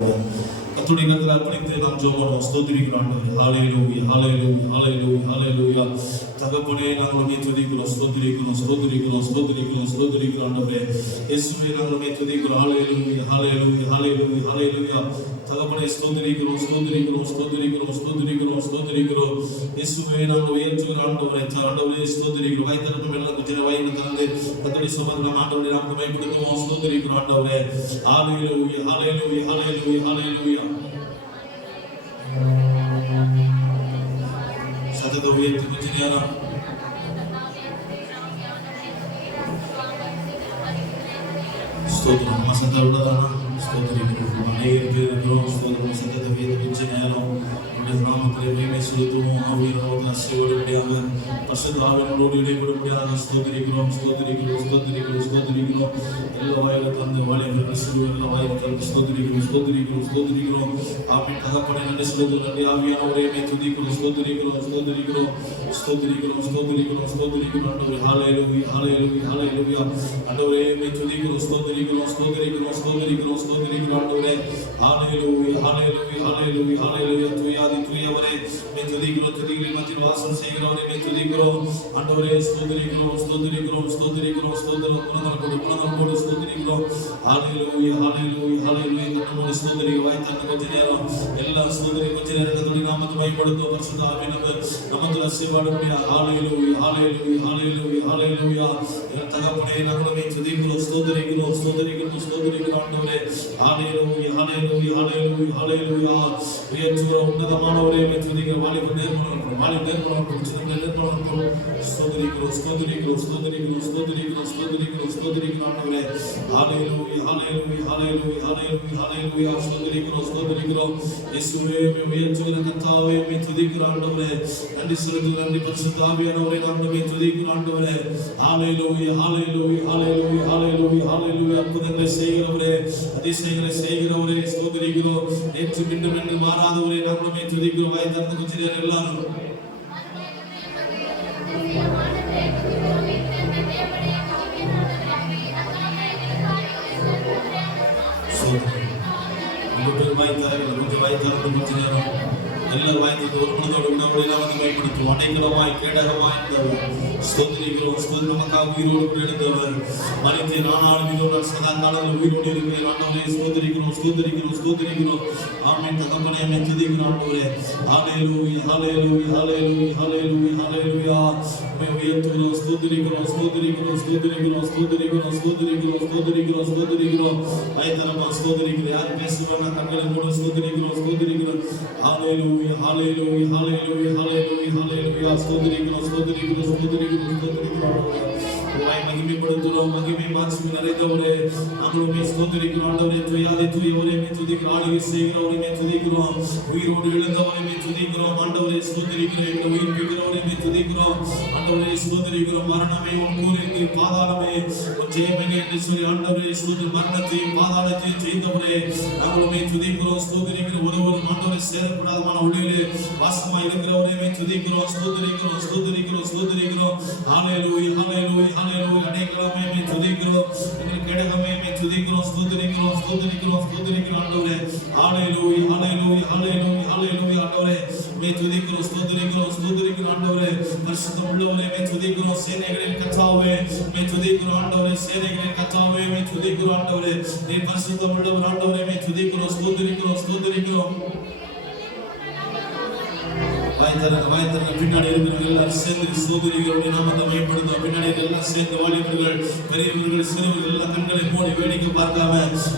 கர்த்தருடைய கரத்தில் அர்ப்பணித்து நாம் ஜெபம் பண்ணுவோம். ஸ்தோத்திரிக்கிறோம் ஆண்டவரே. ஹல்லேலூயா ஹல்லேலூயா ஹல்லேலூயா ஹல்லேலூயா. தகப்பனே நாங்கள் உம்மை துதிக்கிறோம், ஸ்தோத்திரிக்கிறோம் ஸ்தோத்திரிக்கிறோம் ஸ்தோத்திரிக்கிறோம் ஸ்தோத்திரிக்கிறோம் ஆண்டவரே. இயேசுவே நாங்கள் உம்மை துதிக்கிறோம். ஹல்லேலூயா ஹல்லேலூயா ஹல்லேலூயா ஹல்லேலூயா. தகப்பனே ஸ்தோத்திரிக்கிறோம் ஸ்தோத்திரிக்கிறோம் ஸ்தோத்திரிக்கிறோம் ஸ்தோத்திரிக்கிறோம் ஸ்தோத்திரிக்கிறோம். இயேசுவே நாங்கள் உயர்த்துகிற ஆண்டவரே ஆண்டவரே ஸ்தோத்திரிக்கிறோம். வாய் திறக்கும் எல்லாம் கொஞ்சம் வாய் திறந்து கர்த்தருடைய சமூகத்தில் ஆண்டவரே நாம் மகிமைப்படுத்துவோம். ஸ்தோத்திரிக்கிறோம் ஆண்டவரே. ஹல்லேலூயா ஹல்லேலூயா ஹல்லேலூயா ஹல்லேலூயா. சத்தத்தை உயர்த்தி கொஞ்ச நேரம் ஸ்தோத்திரம். சத்தத்தை உள்ளதானா ஸ்தோத்திரிக்கிறோம். அநேகர் பேர் இருக்கிறோம். ஸ்தோத்திரம். சத்தத்தை உயர்த்தி கொஞ்ச நேரம் நாமத்திலே மகிமை செலுத்துவோம். ஆவியானவரால் ஆசீர்வதிக்கப்படியாக பரிசுத்த ஆவியானவரோடு இடைபடும்படியாக ஸ்தோத்திரிக்கிறோம் ஸ்தோத்திரிக்கிறோம் ஸ்தோத்திரிக்கிறோம் ஸ்தோத்திரிக்கிறோம். எல்லா வாயில தந்து வாலிபர்கள் சிறுவர் எல்லா வாயில தந்து ஸ்தோத்திரிக்கிறோம் ஸ்தோத்திரிக்கிறோம் ஸ்தோத்திரிக்கிறோம். ஆமென். தகப்பனே நன்றி செலுத்துகிறோம். நன்றி ஆவியானவரே உம்மை துதிக்கிறோம் ஸ்தோத்திரிக்கிறோம் ஸ்தோத்திரிக்கிறோம் ஸ்தோத்திரிக்கிறோம் ஸ்தோத்திரிக்கிறோம் ஸ்தோத்திரிக்கிறோம் ஆண்டவரே. ஹல்லேலூயா ஹல்லேலூயா ஹல்லேலூயா. ஆண்டவரே உம்மை துதிக்கிறோம் ஸ்தோத்திரிக்கிறோம் ஸ்தோத்திரிக்கிறோம் ஸ்தோத்திரிக்கிறோம் ஸ்தோத்திரிக்கிறோம் ஆண்டவரே. ஹல்லேலூயா ஹல்லேலூயா ஹல்லேலூயா ஹல்லேலூயா. தூயவரே உம்மை துதிக்கிறோம். துதிகளின் மத்தியில் வாசம் செய்கிறவரே உம்மை துதிக்கிறோம் ஆண்டவரே. ஸ்தோத்திரிக்கிறோம் ஸ்தோத்திரிக்கிறோம் ஸ்தோத்திரிக்கிறோம் ஸ்தோத்திரம். குணநலத்தோடு ஸ்தோத்திரிக்கிறோம். ஹல்லேலூயா ஹல்லேலூயா ஹல்லேலூயா. கர்த்தருடைய ஸ்தோத்திரிக்க வாய் திறந்து கொஞ்ச நேரம் எல்லா ஸ்தோத்திரி கொஞ்ச நேரம் கர்த்தருடைய நாமத்தை மகிமைப்படுத்துவோம். பரிசுத்த ஆவியானவர் நமக்கு ஆசீர்வாதம். ஹல்லேலூயா ஹல்லேலூயா ஹல்லேலூயா ஹல்லேலூயா. தகப்பனே நாங்கள் உம்மை துதிக்கிறோம் ஸ்தோத்திரிக்கிறோம் ஸ்தோத்திரிக்கிறோம் ஸ்தோத்திரிக்கிறோம் ஆண்டவரே. ஹல்லேலூயா ஹல்லேலூயா ஹல்லேலூயா ஹல்லேலூயா. உயர்த்துகிறோம் உன்னதமானவரே உம்மை துதிக்கிறோம். வாலிபர் நேர்மனவர்கள் சின்னங்கள் நேர்மனவர்கள் ஸ்தோத்திரிக்கிறோம் ஸ்தோத்திரிக்கிறோம் ஸ்தோத்திரிக்கிறோம் ஸ்தோத்திரிக்கிறோம் ஸ்தோத்திரிக்கிறோம் ஸ்தோத்திரிக்கிறோம் ஆண்டவரே. ஹல்லேலூயா ஹல்லேலூயா ஹல்லேலூயா ஹல்லேலூயா ஹல்லேலூயா. ஸ்தோத்திரிக்கிறோம் ஸ்தோத்திரிக்கிறோம். இயேசுவே உம்மை உயர்த்துகிற கர்த்தாவே உம்மை துதிக்கிறோம் ஆண்டவரே. நன்றி செலுத்துகிறோம். நன்றி பரிசுத்த ஆவியானவரே நாங்கள் உம்மை துதிக்கிறோம் ஆண்டவரே. ஹல்லேலூயா ஹல்லேலூயா ஹல்லேலூயா ஹல்லேலூயா ஹல்லேலூயா. அற்புதங்களை செய்கிறவரே அதிசயங்களை செய்கிறவரே ஸ்தோத்திரிக்கிறோம். நேற்று மீண்டும் என்று மாறாதவரே நாங்கள் உம்மை துதிக்கிறோம். வாய் திறந்து கொஞ்ச நேரம் எல்லாரும் கொஞ்சம் வாய் திறந்து கொஞ்ச நேரம் எல்லாரும் வாய்த்து ஒரு மனதோடு உணவோடு வந்து பயன்படுத்துவோம். அடைக்கலமாய் கேடகமாய் இருந்தவர் ஸ்தோத்திரிக்கிறோம். நமக்காக உயிரோடு எழுந்தவர் மனித நானாலும் இதோட சதா காலத்தில் உயிரோடு இருக்கிறேன் ஆண்டவரே. ஸ்தோத்திரிக்கிறோம் ஸ்தோத்திரிக்கிறோம் ஸ்தோத்திரிக்கிறோம். ஆமென். தகப்பனே உம்மை துதிக்கிறோம் ஆண்டவரே. ஹல்லேலூயா ஹல்லேலூயா ஹல்லேலூயா ஹல்லேலூயா ஹல்லேலூயா. உம்மை உயர்த்துகிறோம் ஸ்தோத்திரிக்கிறோம் ஸ்தோத்திரிக்கிறோம் ஸ்தோத்திரிக்கிறோம் ஸ்தோத்திரிக்கிறோம் ஸ்தோத்திரிக்கிறோம் ஸ்தோத்திரிக்கிறோம் ஸ்தோத்திரிக்கிறோம். வாய்த்தரமா ஸ்தோத்திரிக்கிறோம். யார் பேசுவாங்க கண்களை மூட ஸ்தோத்திரிக்கிறோம் ஸ்தோத்திரிக்கிறோம். ஹல்லேலூயா ஹல்லேலூயா ஹல்லேலூயா ஹல்லேலூயா ஹல்லேலூயா. ஸ்தோத்திரிக்கிறோம் ஸ்தோத்திரிக்கிறோம் ஸ்தோத்திரிக்கிறோம் ஸ்தோத்திரிக்கிறோம். உம்மை மகிமைப்படுத்துகிறோம். மகிமை மாட்சிமை நிறைந்தவரே நாங்கள் உம்மை ஸ்தோத்திரிக்கிறோம் ஆண்டவரே. துயாதி தூயவரே உம்மை துதிக்கிறோம். ஆளுகை செய்கிறவரே உம்மை துதிக்கிறோம். உயிரோடு எழுந்தவரே உம்மை துதிக்கிறோம் ஆண்டவரே. ஸ்தோத்திரிக்கிறோம். எங்களை உயிர்ப்பிக்கிறவரே உம்மை துதிக்கிறோம் ஆண்டவரே. ஸ்தோத்திரிக்கிறோம். மரணமே உன் கூறிற்கு பாதாளமே உன் ஜெயமே என்று சொல்லி ஆண்டவரே ஸ்தோத்திரி மரணத்தையும் பாதாளத்தையும் செய்தவரே நாங்கள் உம்மை துதிக்கிறோம் ஸ்தோத்திரிக்கிறோம். ஒருவரும் ஆண்டவரை சேரக்கூடாதமான ஒளியிலே வாசமாய் இருக்கிறவரே உம்மை துதிக்கிறோம் ஸ்தோத்திரிக்கிறோம் ஸ்தோத்திரிக்கிறோம் ஸ்தோத்திரிக்கிறோம். ஹல்லேலூயா ஹல்லேலூயா ஹல்லேலூயா. அடைக்கலமே உம்மை துதிக்கிறோம். எங்கள் கேடகமே உம்மை துதிக்கிறோம் ஸ்தோத்திரிக்கிறோம் ஸ்தோத்திரிக்கிறோம் ஸ்தோத்திரிக்கிறோம் ஆண்டவரே. ஹல்லேலூயா ஹல்லேலூயா ஹல்லேலூயா ஹல்லேலூயா ஆண்டவரே. உம்மை துதிக்கிறோம் ஸ்தோத்திரிக்கிறோம் ஸ்தோத்திரிக்கிறோம் ஆண்டவரே. பரிசுத்தம் உள்ளவரே உம்மை துதிக்கிறோம். சேனைகளின் கர்த்தாவே உம்மை துதிக்கிறோம் ஆண்டவரே. சேனைகளின் கர்த்தாவே உம்மை துதிக்கிறோம் ஆண்டவரே. நீ பரிசுத்தம் உள்ளவர் ஆண்டவரே உம்மை துதிக்கிறோம் ஸ்தோத்திரிக்கிறோம் ஸ்தோத்திரிக்கிறோம். வாய்த்தரங்க பின்னாடி இருக்கிறவங்க எல்லாரும் சேர்ந்து சோதரிகளுடைய நாமத்தை மேம்படுத்தும். பின்னாடி எல்லாம் சேர்ந்து வாலிபர்கள் பெரியவர்கள் சிறுவர்கள் எல்லாம் கண்களை மூடி வேடிக்கை பார்க்காம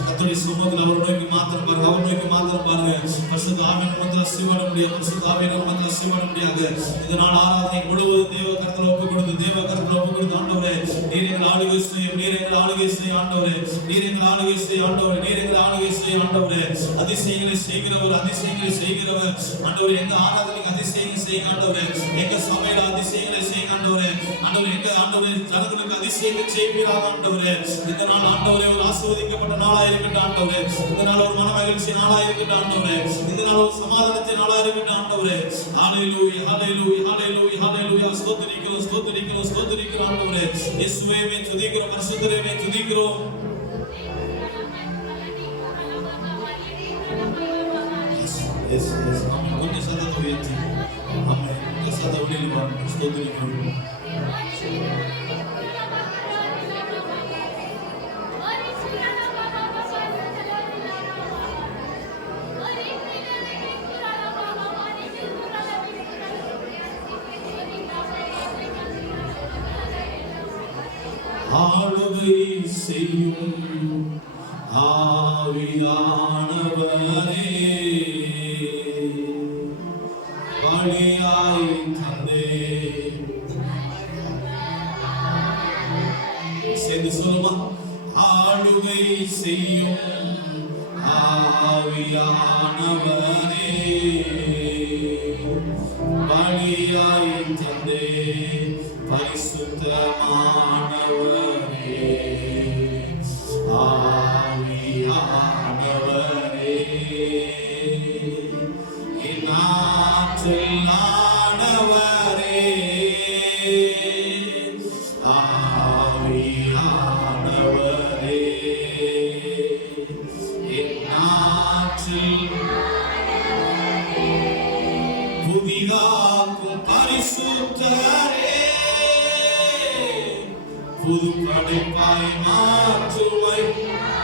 கர்த்தருடைய சமூகத்தில் அவர் நோக்கி மாத்திரம் பாருங்க. அவர் நோக்கி மாத்திரம் பாருங்க. பரிசுத்த ஆவியின் நாமத்தில் அசைவாட முடியாது. பரிசுத்த ஆவியின் நாமத்தில் அசைவாட முடியாது. இதனால் ஆராதனை முழுவதும் தேவ கரத்தில் ஒப்புக் கொடுத்து தேவ கரத்தில் ஒப்புக் கொடுத்து ஆண்டவரே நீர் எங்கள் ஆளுகை செய்யும். நீர் எங்கள் ஆளுகை செய்ய ஆண்டவரே. நீர் எங்கள் ஆளுகை செய்ய ஆண்டவரே. நீர் எங்கள் ஆளுகை செய்ய ஆண்டவரே. அதிசயங்களை செய்கிறவர் அதிசயங்களை செய்கிறவர் ஆண்டவரே. எந்த ஆராதனைக்கு அதிசயங்களை செய்ய ஆண்டவரே. எங்க சபையில அதிசயங்களை செய்ய ஆண்டவரே. ஆண்டவரே எங்க ஆண்டவரே ஜனங்களுக்கு அதிசயங்கள் செய்வீராக ஆண்டவரே. இந்த நாள் ஆண்டவரே ஒரு ஆசீர்வதிக்கப்பட்ட நாளா இருக்கட்டும் ஆண்டவரே. இந்த நாள் ஒரு மன மகிழ்ச்சி நாளா இருக்கட்டும் ஆண்டவரே. இந்த நாள் ஒரு சமாதானத்தின் நாளா இருக்கட்டும் ஆண்டவரே. ஹல்லேலூயா ஹல்லேலூயா ஹல்லேலூயா ஹல்லேலூயா. ஸ்தோத்திரிக்கிறோம் ஸ்தோத்திரிக்கிறோம் ஸ்தோத்திரிக்கிறோம் ஆண்டவரே. இயேசுவே உம்மை துதிக்கிறோம். பரிசுத்தரே உம்மை துதிக்கிறோம். எஸ் எஸ் ஆமாம், கொஞ்சம் சத்தத்தை உயர்த்தி ஆமாம், உங்கள் சத்த வெளியில் பாருங்க. ஸ்தோத்திரிக்கிறோம். ஆளுகை செய்யும் ஆவியானவரே, பலியாய் தந்தே. சேர்ந்து சொல்லுமா? ஆளுகை செய்யும் ஆவியானவரே, பலியாய் தந்தே. பரிசுத்தமானவரே, ஆவியானவரே, ஆற்றலானவரே, ஆவியானவரே, ஆற்றல் புதிதாக்கும் பரிசுத்தரே, புது படைப்பாய் மாற்றுமை.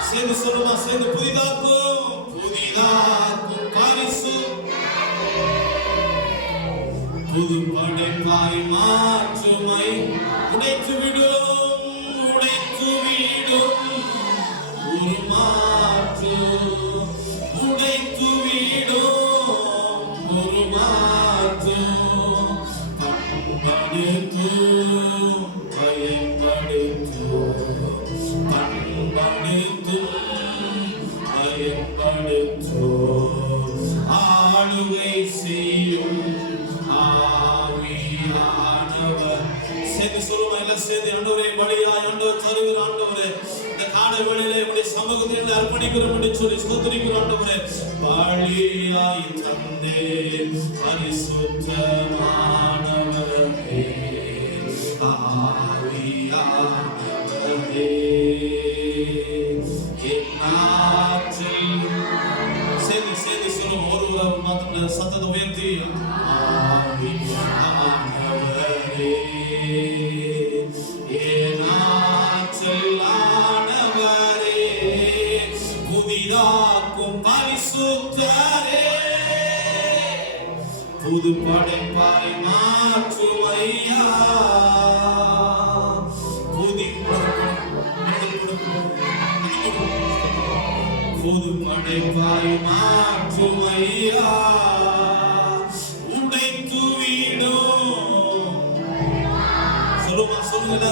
சேர்ந்து சொல்லுமா? சேர்ந்து புதிதாக்கும் புதிதாக்கும் பரிசு, புது படைப்பாய் மாற்றுமை. உடைத்து விடும் உடைத்து விடும் ஒரு மாற்று, உடைத்து விடும் ஒரு மாற்று. பண்படுத்து பயன்படுத்து, பண்படுத்து பயன்படுத்து. ஆளுகை செய்யும் ஆவியானவர். சேர்ந்து சொல்லுமா? எல்லாம் சேர்ந்து ஆண்டவரே, பலியாய் ஆண்டவர் தருகிற ஆண்டவரே, இந்த காலை வேளையிலே உம்முடைய சமூகத்தில் அர்ப்பணிக்கிறோம் என்று சொல்லி ஸ்தோத்திரிக்கிறோம் ஆண்டவரே. பலியாய் தந்தே பரிசுத்தமானவரே, ஆவியானவரே, என்னாற்றில். சேர்ந்து சேர்ந்து சொல்லுவோம். ஒரு மாத்திரம் சத்தத்தை உயர்த்தி. ஆவியானவரே, ஏனாற்றலானவரே, புதிதாக்கும் பரிசுத்தரே, புது படைப்பாய் மாற்றுமையா. புது படைப்பாய் மாற்றுமையா. உடைத்து விடும். சொல்லுமா? சொல்லுங்க.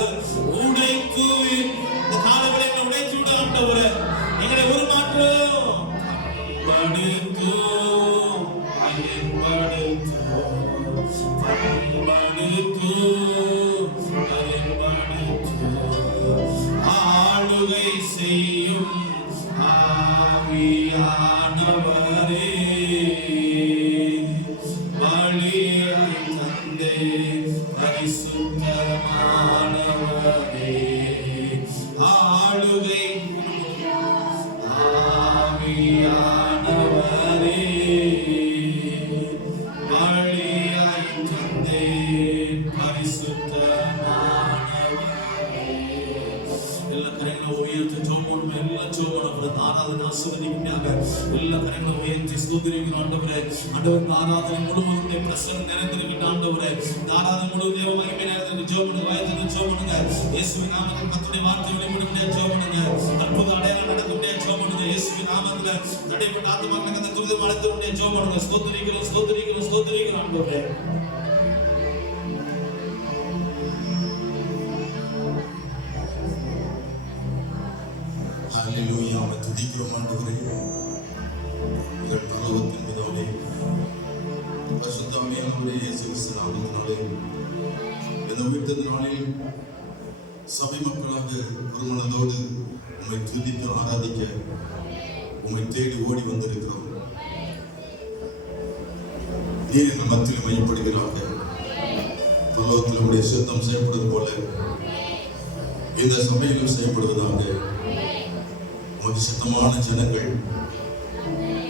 உடைத்து இந்த காலங்களை உடைத்து விட ஆண்டவரே, எங்களை ஒரு மாற்றம் படுத்து பயன்படுத்து, பண்படுத்து பயன்படுத்து. ஆளுகை செய்யும் ஆவியானவரே, பலியாய் தந்தே பரிசுத்தமானவரே, ஆளுகை ஆவியானவரே, பலியாய் தந்தே பரிசுத்தமானவரே. எல்லா கரங்களும் உயர்த்தி ஜெபம் எல்லா ஜெபம் ஆராதனை ஆசீர்வதிக்கும்படியாக எல்லா கரங்களும் உயர்த்தி ஸ்தோத்திரிக்கிறோம் ஆண்டவரே. ஆண்டவர் ஆராதனை முழுவதும் பிரசன்னம் நிறைந்திருக்கின்ற ஆண்டவரே, இந்த ஆராதனை முழுவதும் தேவ மகிமை நிறைந்திருக்கு. ஜெபம் பண்ணுங்க, வாய்த்து ஜெபம் பண்ணுங்க. இயேசுவின் நாமத்தில் கர்த்தருடைய வார்த்தை வெளிப்படும்படியாக ஜெபம் பண்ணுங்க. அற்புத அடையாளம் நடக்கும்படியாக ஜெபம் பண்ணுங்க. இயேசுவின் நாமத்தில் தடைப்பட்ட ஆத்துமாக்களை அந்த துரிதம் அழைத்தும்படியாக ஜெபம் பண்ணுங்க. ஸ்தோத்திரிக்கிறோம் ஸ்தோத்திரிக்கிறோம் ஸ்தோத்திரிக்கிறோம் ஆண்டவரே. ஹல்லேலூயா. அவரை துதிக்கிறோம் ஆண்டவரே. எங்கள் பரலோகத்தின் பிதாவே, பரிசுத்தமே நம்முடைய இயேசு கிறிஸ்து நாமத்தினாலே இந்த வீட்டு நாளில் சபை மக்களாக ஒரு மனதோடு உம்மை துதித்து ஆராதிக்க உம்மை தேடி ஓடி வந்திருக்கிறோம். நீர் எங்கள் மத்தியில் மையப்படுகிறாக. பரலோகத்தில் நம்முடைய சித்தம் செய்யப்படுவது போல இந்த சபையிலும் செய்யப்படுவதாக. உமக்கு சித்தமான ஜனங்கள்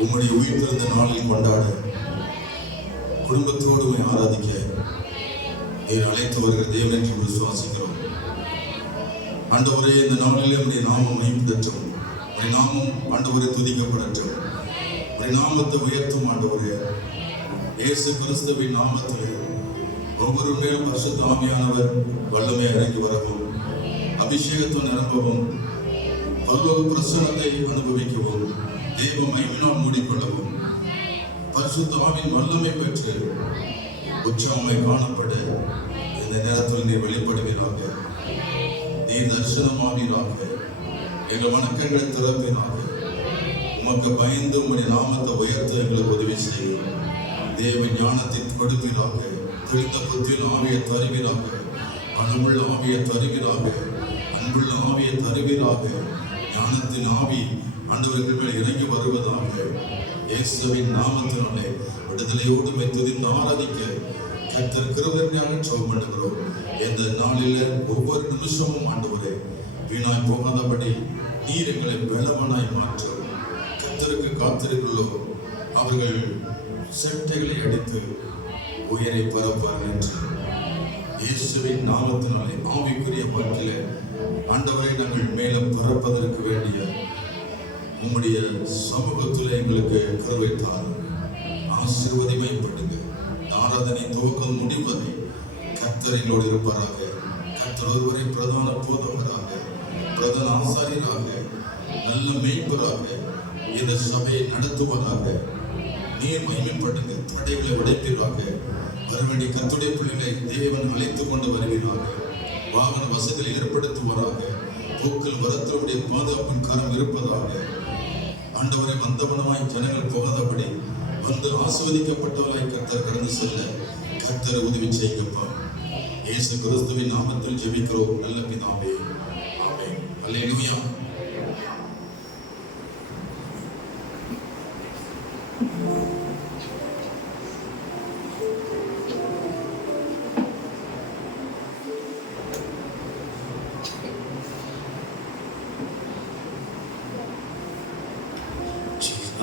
உம்முடைய உயிர்த்தெழுந்த நாளில் கொண்டாட குடும்பத்தோடு ஆராதிக்க நீர் அழைத்து வருகிற தேவன் என்று விசுவாசிக்கிறோம். ஆண்டவரே, இந்த நாளிலே உடைய நாமம் மகிமைப்படட்டும். உடைய நாமம் ஆண்டவரே துதிக்கப்படட்டும். உடைய நாமத்தை உயர்த்தும் ஆண்டவரே. இயேசு கிறிஸ்துவின் நாமத்திலே ஒவ்வொரு மேலும் பரிசுத்த ஆவியானவர் வல்லமை இறங்கி வரவும், அபிஷேகத்தை நிரம்பவும், பரலோக பிரசன்னத்தை அனுபவிக்கவும், தேவ மகிமையினால் மூடிக்கொள்ளவும், பரிசுத்த ஆவியின் வல்லமை பெற்று உற்சாகமாய் காணப்பட இந்த நேரத்தில் நீர் வெளிப்படுவீராக. நீர் தரிசனமாவீராக. எங்கள் வணக்கங்களை திறப்பீராக. உமக்கு பயந்து உம்முடைய நாமத்தை உயர்த்த எங்களுக்கு உதவி செய்யும். தேவ ஞானத்தை கொடுப்பீராக. தெளிந்த புத்தியில் ஆவியை தருவீராக. பணமுள்ள ஆவியை தருவீராக. அன்புள்ள ஆவியை தருவீராக. ஞானத்தின் ஆவி ஆண்டவர்கள் மேல் இறங்கி வருவதாக. இயேசுவின் நாமத்தினாலே விடுதலையோடு துதித்து ஆராதிக்க கர்த்தர் கிருபையாக ஜெபம் பண்ணுகிறோம். இந்த நாளில ஒவ்வொரு நிமிஷமும் ஆண்டவரே வீணாய் போகாதபடி நீர் எங்களை பலவனாய் மாற்றும். கர்த்தருக்கு காத்திருக்கிறோம். அவர்கள் செட்டைகளை அடித்து உயரை பரப்பார் என்று இயேசுவின் நாமத்தினாலே ஆவிக்குரிய வாழ்க்கையில ஆண்டவரை நாங்கள் மேலே பரப்பதற்கு வேண்டிய உம்முடைய சமூகத்தில் எங்களுக்கு கருவைத்தார். ஆசீர்வதிமைப்படுங்க. ஆராதனை துவக்கம் முடிவதை கர்த்தர் எங்களோடு இருப்பாராக. கர்த்தர் ஒருவரை பிரதான போதவராக, பிரதான ஆசாரியராக, நல்ல மேய்ப்பராக இந்த சபையை நடத்துவதாக நீர் மகிமைப்படுங்க. தடைகளை உடைப்பீராக. வரவேண்டிய கர்த்தருடைய பிள்ளைகளை தேவன் அழைத்துக் கொண்டு வருவீராக. வாகன வசதிகளை ஏற்படுத்துவராக. போக்கள் வரத்தருடைய பாதுகாப்பின் கரம் இருப்பதாக. ஆண்டவரை வந்தவனமாய் ஜனங்கள் போகாதபடி வந்து ஆசீர்வதிக்கப்பட்டவராய் கர்த்தர் கடந்து செல்ல கர்த்தர் உதவி செய்யுங்கப்பா. இயேசு கிறிஸ்துவின் நாமத்தில் ஜெபிக்கிறோம் நல்ல பிதாவே, ஆமென். அல்லேலூயா.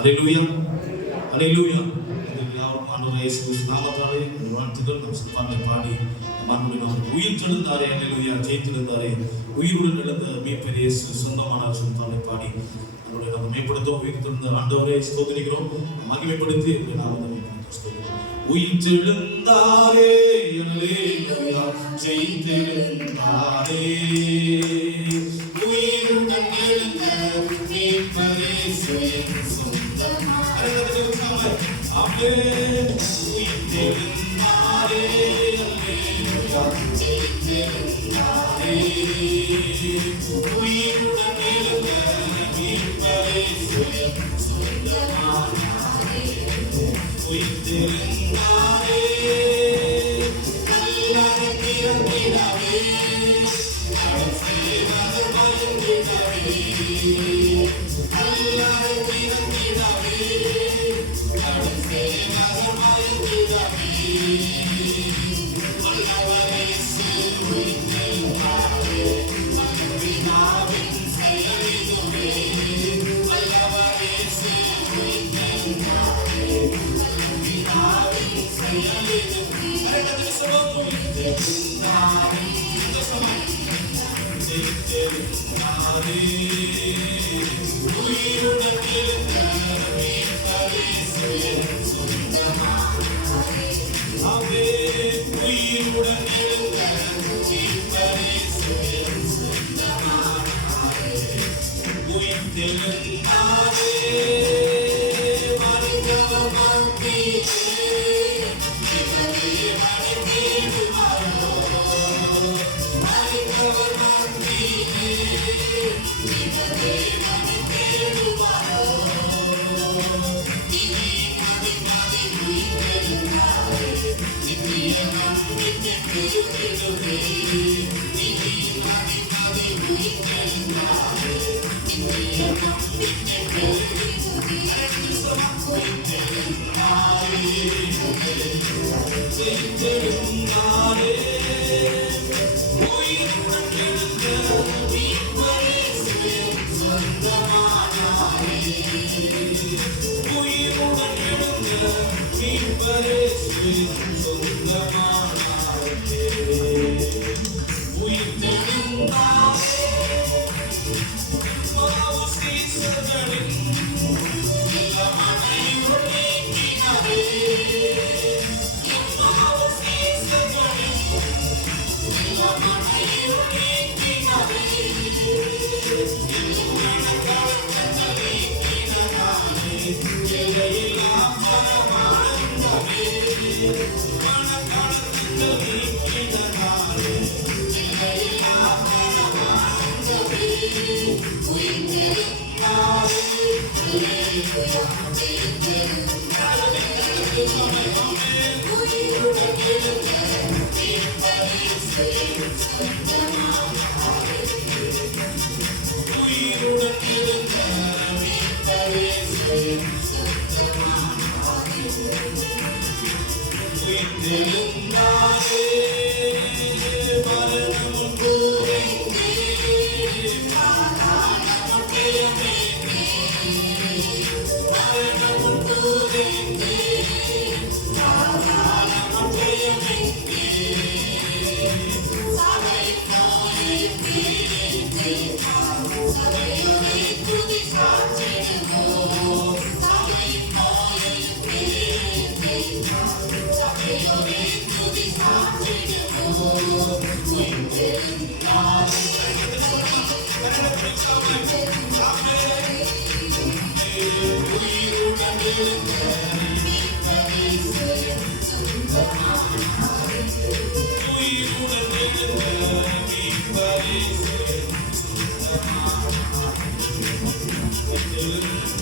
அல்லேலூயா, அல்லேலூயா. ஆண்டவர் இயேசு கிறிஸ்து நாமத்தாலே இந்த வாழ்த்துக்கள் நம் சிறப்பாக பாடி நாம் உயிர்த்தெழுந்தாரே, அல்லேலூயா, ஜெயித்திருந்தாரே, உயிருடன் எழுந்த மீட்பர் இயேசு சொந்தமான சொந்தத்தாலே பாடி நம்முடைய நம்ம மேம்படுத்தோம். உயிர்த்தெழுந்த ஆண்டவரை ஸ்தோத்திரிக்கிறோம், மகிமைப்படுத்தி நாமத்தை உயிர்த்தெழுந்தாரே, அல்லேலூயா, ஜெயித்திருந்தாரே, உயிருடன் எழுந்த மீட்பர் இயேசு சொந்தமான ஆமென். உயிர்த்தெழுந்தாரே, அல்லேலூயா, ஜெயித்திருந்தாரே, உயிருடன் எழுந்த மீட்பர் இயேசு சொந்தமானாரே, உயிர்த்தெழுந்தாரே, நல்லவர் பிறந்திடவே, அவர் சேவகர் மயங்கிடவே, நல்லவர் பிறந்திடவே, அவர் சேவகர் மயங்கிடவே, வல்லவர் இயேசு உயிர்த்தெழுந்தாரே, மகிமையின் செயலிதுவே, வல்லவர் இயேசு உயிர்த்தெழுந்தாரே, மகிமையின் செயலிதுவே, உயிர்த்தெழுந்தாரே, ஜெயித்திருந்தாரே, உயிருடன் எழுந்த மீட்பர் இயேசு சொந்தமானாரே, ஆமென். உயிருடன் எழுந்த மீட்பர் இயேசு சொந்தமானாரே, உயிர்த்தெழுந்தாரே, மரித்தவர் மத்தியிலே இவரே வணங்கிடுவாரோ, மரித்தவர் மத்தியிலே இவரே வணங்கிடுவாரோ, இனி மதி மதி உயிர்த்தெழுந்தாரே, நித்திய நம்பிக்கை பெருகிடுவே, இனி மதி மதி உயிர்த்தெழுந்தாரே, நித்திய நம்பிக்கை பெருகிடுவே, உயிர்த்தெழுந்தாரே, ஜெயித்திருந்தாரே, உயிருடன் எழுந்த மீட்பர் இயேசு சொந்தமானாரே, மீட்பரேசு சொந்தமானாரே. உயிர்த்தெழுந்தாரே மாவு சீசர்களின் இளமனையுள் நீக்கினாரே. மாவு சீசர்களின் இளமனையுள் நீக்கினாரே. எல்லையெல்லாம் பரமானந்தமே மனக்கடந்தல் நீக்கினாரே. எல்லையெல்லாம் பரமானந்தமே உயிர்த்தெழுந்தாரே. அல்லேலூயா உயிருடன் எழுந்த மீட்பரேசு சொந்தமானாரே. உயிருடன் எழுந்த மீட்பரேசு சொந்தமானாரே. உயிர்த்தெழுந்தாரே மரணமும் கூரைந்தே பாதாளமும் ஜெயமேற்றே. மரணமும் கூரைந்தே பாதாளமும் ஜெயமேற்றே. சபையின் நோயையும் வீழ்த்தி சபையோரை துதி சாற்றிடுவோம். சபையின் நோயையும் வீழ்த்தி சபையோரை துதி சாற்றிடுவோம். உயிர்த்தெழுந்தாரே உயிருடன் எழுந்த மீட்பரேசு சொந்தமானாரே. உயிருடன் எழுந்த மீட்பரேசு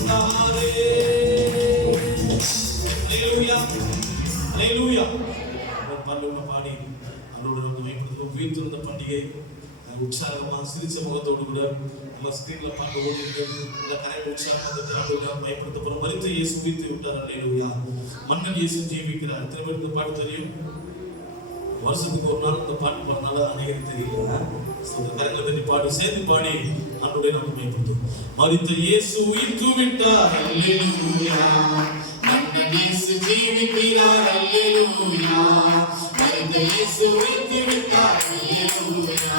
சொந்தமானாரே. அல்லேலூயா அல்லேலூயா. பாடல்களை பாடி அவரோடு வந்து மேம்படுத்துவோம். உயிர்த்தெழுந்த பண்டிகை உற்சாகமா சிரிச்ச முகத்தோடு கூட நம்ம ஸ்கிரீன்ல பார்க்க ஓடிட்டு இந்த கரையை உற்சாகத்தை பயப்படுத்த போறோம். மரித்த இயேசு உயிர்த்து விட்டார். அல்லேலூயா. மன்னன் இயேசு ஜீவிக்கிறார். திரும்ப இந்த பாட்டு தெரியும். வருஷத்துக்கு ஒரு நாள் இந்த பாட்டு பாடினால அநேகருக்கு தெரியல. கரங்களை தட்டி பாடி சேர்ந்து பாடி அன்றைய நம்ம பயன்படுத்தும். மரித்த இயேசு உயிர்த்து விட்டார். அல்லேலூயா. மன்னன் இயேசு ஜீவிக்கிறார். அல்லேலூயா. மரித்த இயேசு உயிர்த்து விட்டார். அல்லேலூயா.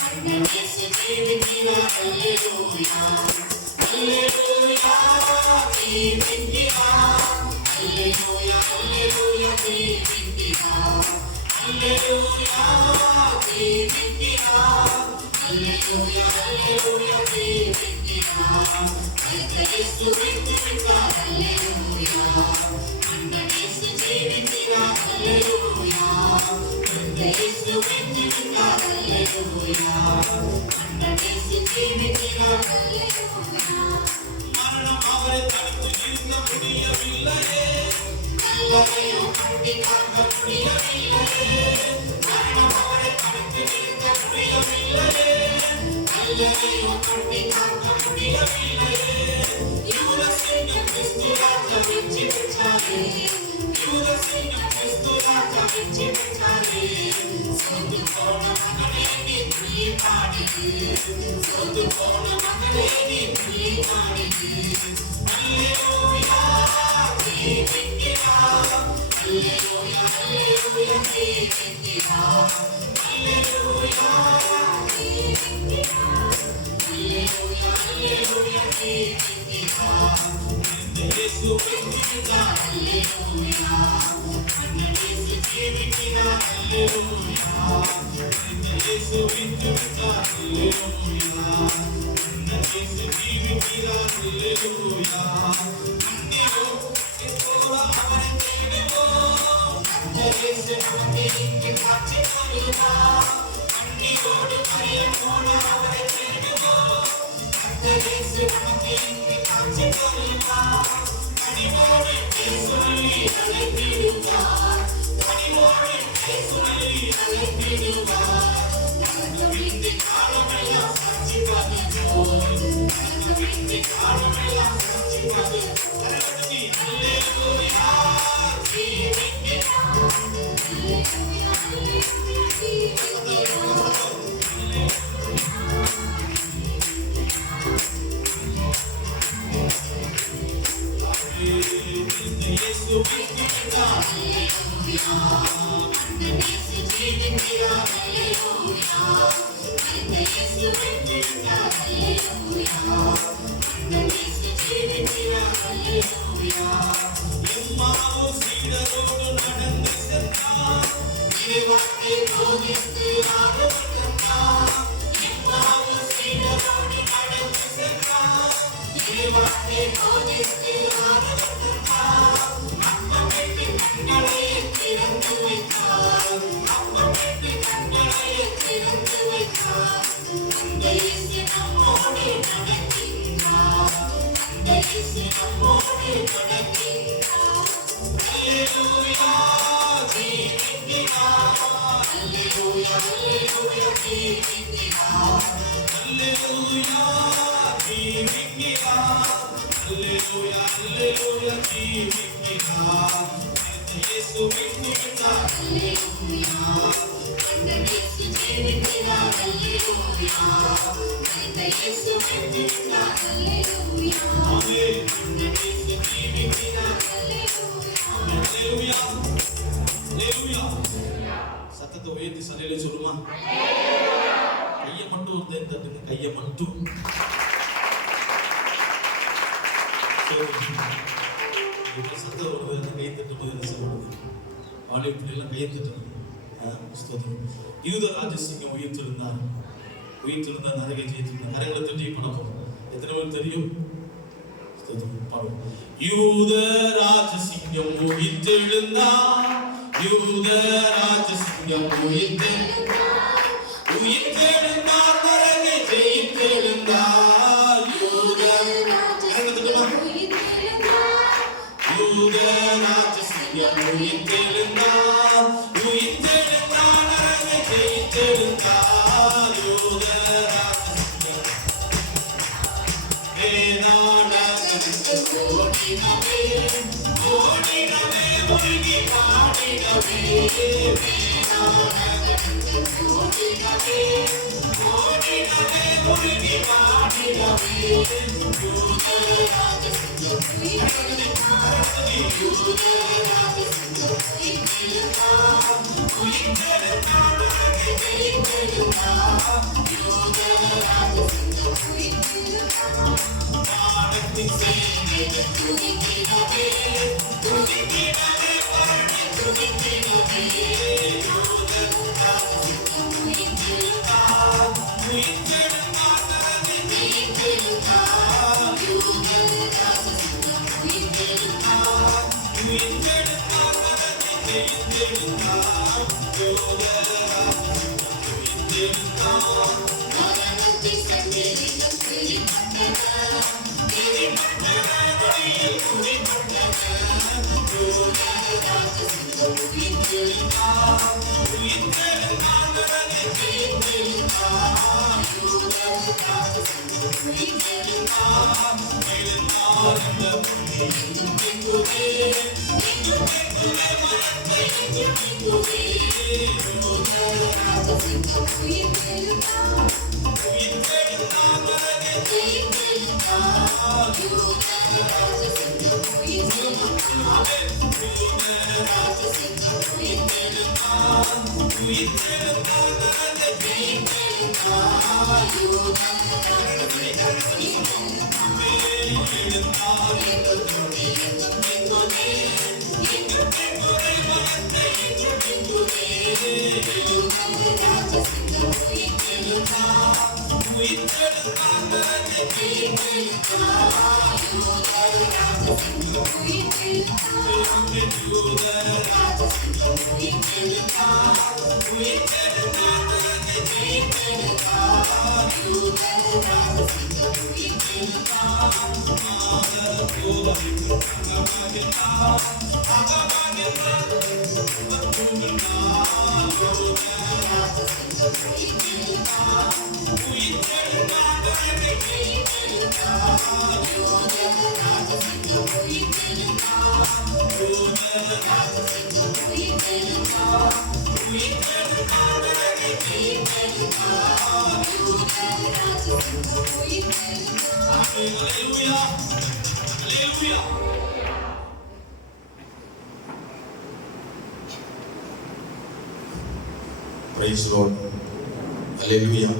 மன்னன் இயேசு ஜீவிக்கிறார். அல்லேலூயா. அல்லேலூயா ஜீவிக்கிறார். அல்லேலூயா அல்லேலூயா ஜீவிக்கிறார். அல்லேலூயா ஜீவிக்கிறார். அல்லேலூயா அல்லேலூயா ஜீவிக்கிறார். மரித்த இயேசு உயிர்த்து விட்டார். அல்லேலூயா. மன்னன் இயேசு ஜீவிக்கிறார். அல்லேலூயா. மரித்த இயேசு உயிர்த்து விட்டார். அல்லேலூயா. மன்னன் இயேசு ஜீவிக்கிறார். அல்லேலூயா. மரணம் அவரை தடுத்து நிறுத்த முடியவில்லையே. கல்லறையும் கட்டி காக்க முடியவில்லையே. மரணம் அவரை தடுத்து நிறுத்த முடியவில்லையே. கல்லறையும் கட்டி காக்க முடியவில்லையே. யூதசிங்கம் கிறிஸ்து ராஜா வெற்றி பெற்றாரே. யூதசிங்கம் கிறிஸ்து ராஜா வெற்றி பெற்றாரே. சோர்ந்து போன மகனே நீ துள்ளி பாடிடு. சோர்ந்து போன மகனே நீ துள்ளி பாடிடு. அல்லேலூயா ஜீவிக்கிறார். அல்லேலூயா அல்லேலூயா ஜீவிக்கிறார். அல்லேலூயா ஜீவிக்கிறார். அல்லேலூயா அல்லேலூயா ஜீவிக்கிறார். இந்த இயேசு வெற்றி பெற்றார். அல்லேலூயா. மன்னன் இயேசு ஜீவிக்கிறார். அல்லேலூயா. இந்த இயேசு வெற்றி பெற்றார். அல்லேலூயா. மன்னன் இயேசு ஜீவிக்கிறார். அல்லேலூயா. அன்னியோ இப்போது அவரை தேடுவோம். கர்த்தர் இயேசு நமக்கு இங்கே காட்சி தருவார். அன்னியோடு மரியமோடு அவரை தேடுவோம். கர்த்தர் இயேசு நமக்கு இங்கே காட்சி தருவார். கனிவோடு சொல்லி அழைத்திடுவார். கனிவோடு சொல்லி அழைத்திடுவார். கடந்து காலமெல்லாம் சாட்சி பகிர்வோம். கடந்து காலமெல்லாம் சாட்சி பகிர்வோம். அல்லேலூயா ஜீவிக்கிறார். அல்லேலூயா அல்லேலூயா ஜீவிக்கிறார். இயேசு வெற்றியிட்டார். அந்த இயேசு ஜீவிக்கிறார். அந்த இயேசு வெற்றியிட்டார். அந்த இயேசு ஜீவிக்கிறார். எம்மாவு சீடரோடு நடந்து சென்றார். இறைவாக்கை போதித்து ஆரோக்கியத்தார். எம்மாவு சீடரோடு நடந்து சென்றார். இறைவாக்கை போதித்து ஆரோக்கியத்தார். அப்பமிட்டு கண்களை திறந்து வைத்தார். அப்பமிட்டு கண்களை திறந்து வைத்தார். அந்த இயேசு நம்மோடு நடக்கின்றார். அந்த இயேசு நம்மோடு நடக்கின்றார். அல்லேலூயா ஜீவிக்கிறார். அல்லேலூயா அல்லேலூயா ஜீவிக்கிறார். அல்லேலூயா ஜீவிக்கிறார். அல்லேலூயா அல்லேலூயா ஜீவிக்கிறார். இயேசு வெற்றியிட்டார். அல்லேலூயா அந்த இயேசு ஜீவிக்கிறார். அல்லேலூயா அந்த இயேசு வெற்றியிட்டார். அல்லேலூயா ஆமென். அந்த இயேசு ஜீவிக்கிறார். அல்லேலூயா அல்லேலூயா. சத்தத்தை உயர்த்தி சலையில சொல்லுமா? கையை மட்டும் ஒரு தட்டுங்க. கையை மட்டும் சத்தம் வருது. அந்த கை தட்டும் போது என்ன சொல்றது? வாழை பிள்ளைலாம் கையை தட்டணும். யூத ராஜசிங்கம் உயிர்த்தெழுந்தார். உயிர்த்தெழுந்தார். நிறைய ஜெயித்திருந்தார். கரைகளை தட்டி பணம் எத்தனை பேர் தெரியும்? யூத ராஜசிங்கம் உயிர்த்தெழுந்தார். யூத ராஜசிங்கம் உயிர்த்தெழுந்தார். உயிர்த்தெழுந்தார். நரகை ஜெயித்தெழுந்தார். யூத ராஜசிங்கம் உயிர்த்தெழுந்தார். உயிர்த்தெழுந்தார். நரகை ஜெயித்தெழுந்தார். யூத ராஜசிங்கம் ஓடினவே ஓடினவே முழுகி பாடினவே. ஓடினவே ஓடினவே முழுகி பாடினவே. யூத ராஜசிங்கம் உயிர்த்தெழுந்தார். உயிர்த்தெழுந்தார். நரகை ஜெயித்தெழுந்தார். யூத ராஜசிங்கம் உயிர்த்தெழுந்தார். வானத்தின் சேனைகள் துதிக்கிறவே துதிக்கிறவே பாடி துதிக்கிறவே. யூத ராஜசிங்கம் உயிர்த்தெழுந்தார். உயிர்த்தெழுந்தார். நரகை ஜெயித்தெழுந்தார். யூத ராஜசிங்கம் உயிர்த்தெழுந்தார். உயிர்த்தெழுந்தார். நரகை ஜெயித்தெழுந்தார். யூத ராஜசிங்கம் உயிர்த்தெழுந்தார். மரணத்தின் சங்கிலிகள் பிரிபட்டன. பிரிபட்டன வழியில் குறிப்பட்டன. யூத ராஜசிங்கம் உயிர்த்தெழுந்தார். உயிர்த்தெழுந்தார். நரகை ஜெயித்தெழுந்தார். யூத ராஜசிங்கம் உயிர்த்தெழுந்தார். எழுந்தார் என்ற பூமி எங்கும் எங்குமே. எங்கும் எங்குமே மரத்தை எங்கும் எங்குமே. யூத ராஜசிங்கம் உயிர்த்தெழுந்தார். உயிர்த்தெழுந்தார். நரகை ஜெயித்தெழுந்தார். யூத ராஜசிங்கம் உயிர்த்தெழுந்தார். யூத ராஜசிங்கம் உயிர்த்தெழுந்தார். உயிர்த்தெழுந்தார். நரகை ஜெயித்தெழுந்தார். யூத ராஜசிங்கம் எழுந்தார் எங்கள் துணி எங்கும் எங்குமே. எங்கும் எங்குமே மரத்தை எங்கும் எங்குமே. யூத ராஜசிங்கம் உயிர்த்தெழுந்தார். உயிர்த்தெழுந்தார். நரகை ஜெயித்தெழுந்தார். யூத ராஜசிங்கம் உயிர்த்தெழுந்தார். யூத ராஜசிங்கம் உயிர்த்தெழுந்தார். உயிர்த்தெழுந்தார். நரகை ஜெயித்தெழுந்தார். யூத ராஜசிங்கம் உயிர்த்தெழுந்தார். Praise Lord. Hallelujah.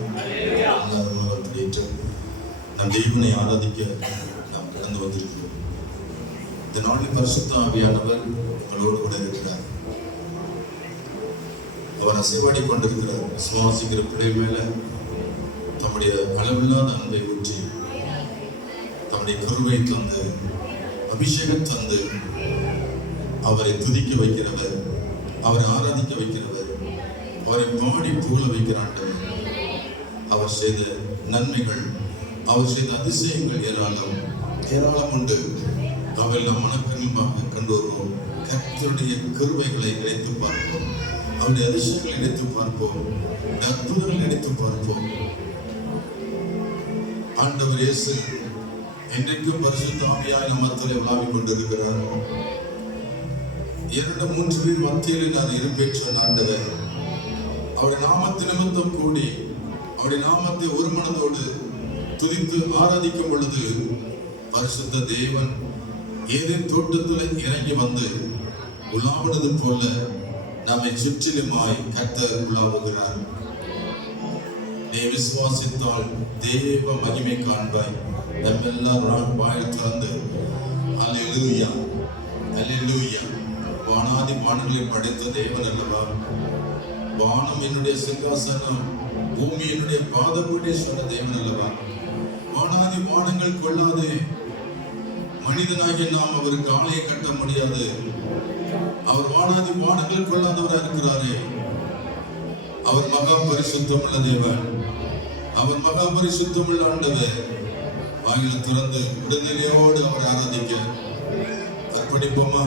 நம் தேவனை ஆராதிக்க நாம் கடந்து வந்திருக்கிறோம். இந்த நாளில் பரிசுத்த ஆவியானவர் எங்களோடு கூட இருக்கிறார். அவர் அசைவாடி கொண்டிருக்கிறார். விசுவாசிக்கிற பிள்ளைகள் மேல தம்முடைய அளவில்லாத அன்பை ஊற்றி தம்முடைய கருவை தந்து அபிஷேகம் தந்து அவரை துதிக்க வைக்கிறவர், அவரை ஆராதிக்க வைக்கிறவர், அவரை பாடி புகழ வைக்கிற ஆண்டவர். அவர் செய்த நன்மைகள், அவர் செய்த அதிசயங்கள் ஏராளம் உண்டு. அவர் நம் மனக்கண்பாக கண்டு வருவோம். கர்த்தருடைய கிருபைகளை நினைத்து பார்ப்போம், அவருடைய அதிசயங்களை நினைத்து பார்ப்போம், அற்புதங்களை நினைத்து பார்ப்போம். ஆண்டவர் இயேசு என்றைக்கும் பரிசுத்த ஆவியாய் நம் மத்தியிலே உலாவிக் கொண்டிருக்கிறார். 2-3 பேர் மத்தியில் நான் இருப்பேன் சொன்ன ஆண்டவர் அவருடைய நாமத்து நிமித்தம் கூடி அவருடைய நாமத்தை ஒரு மனதோடு துதித்து ஆராதிக்கும் பொழுது பரிசுத்த தேவன் ஏதேன் தோட்டத்தில் இறங்கி வந்து உலாவினது போல நம்மை சுற்றிலுமாய் கர்த்தர் உலாவுகிறார். நீ விசுவாசித்தால் தேவ மகிமை காண்பாய். நம்ம எல்லாரும் வாய் திறந்து அல்லேலூயா அல்லேலூயா. வானாதி வானங்களை படைத்த தேவன் அல்லவா? வானம் என்னுடைய சிங்காசனம், பூமி என்னுடைய பாதப்படி சொன்ன தேவன் அல்லவா? வானாதி வானங்கள் கொள்ளாதே, மனிதனாகிய நாம் அவருக்கு ஆலய கட்ட முடியாது. அவர் வானாதி வானங்கள் கொள்ளாதவராக இருக்கிறாரே. அவர் மகா பரிசுத்தம் உள்ள தேவன், அவர் மகா பரிசுத்தம் உள்ள ஆண்டவர். வாயில திறந்து உடனடியோடு அவர் ஆராதிக்க அர்ப்பணிப்போமா?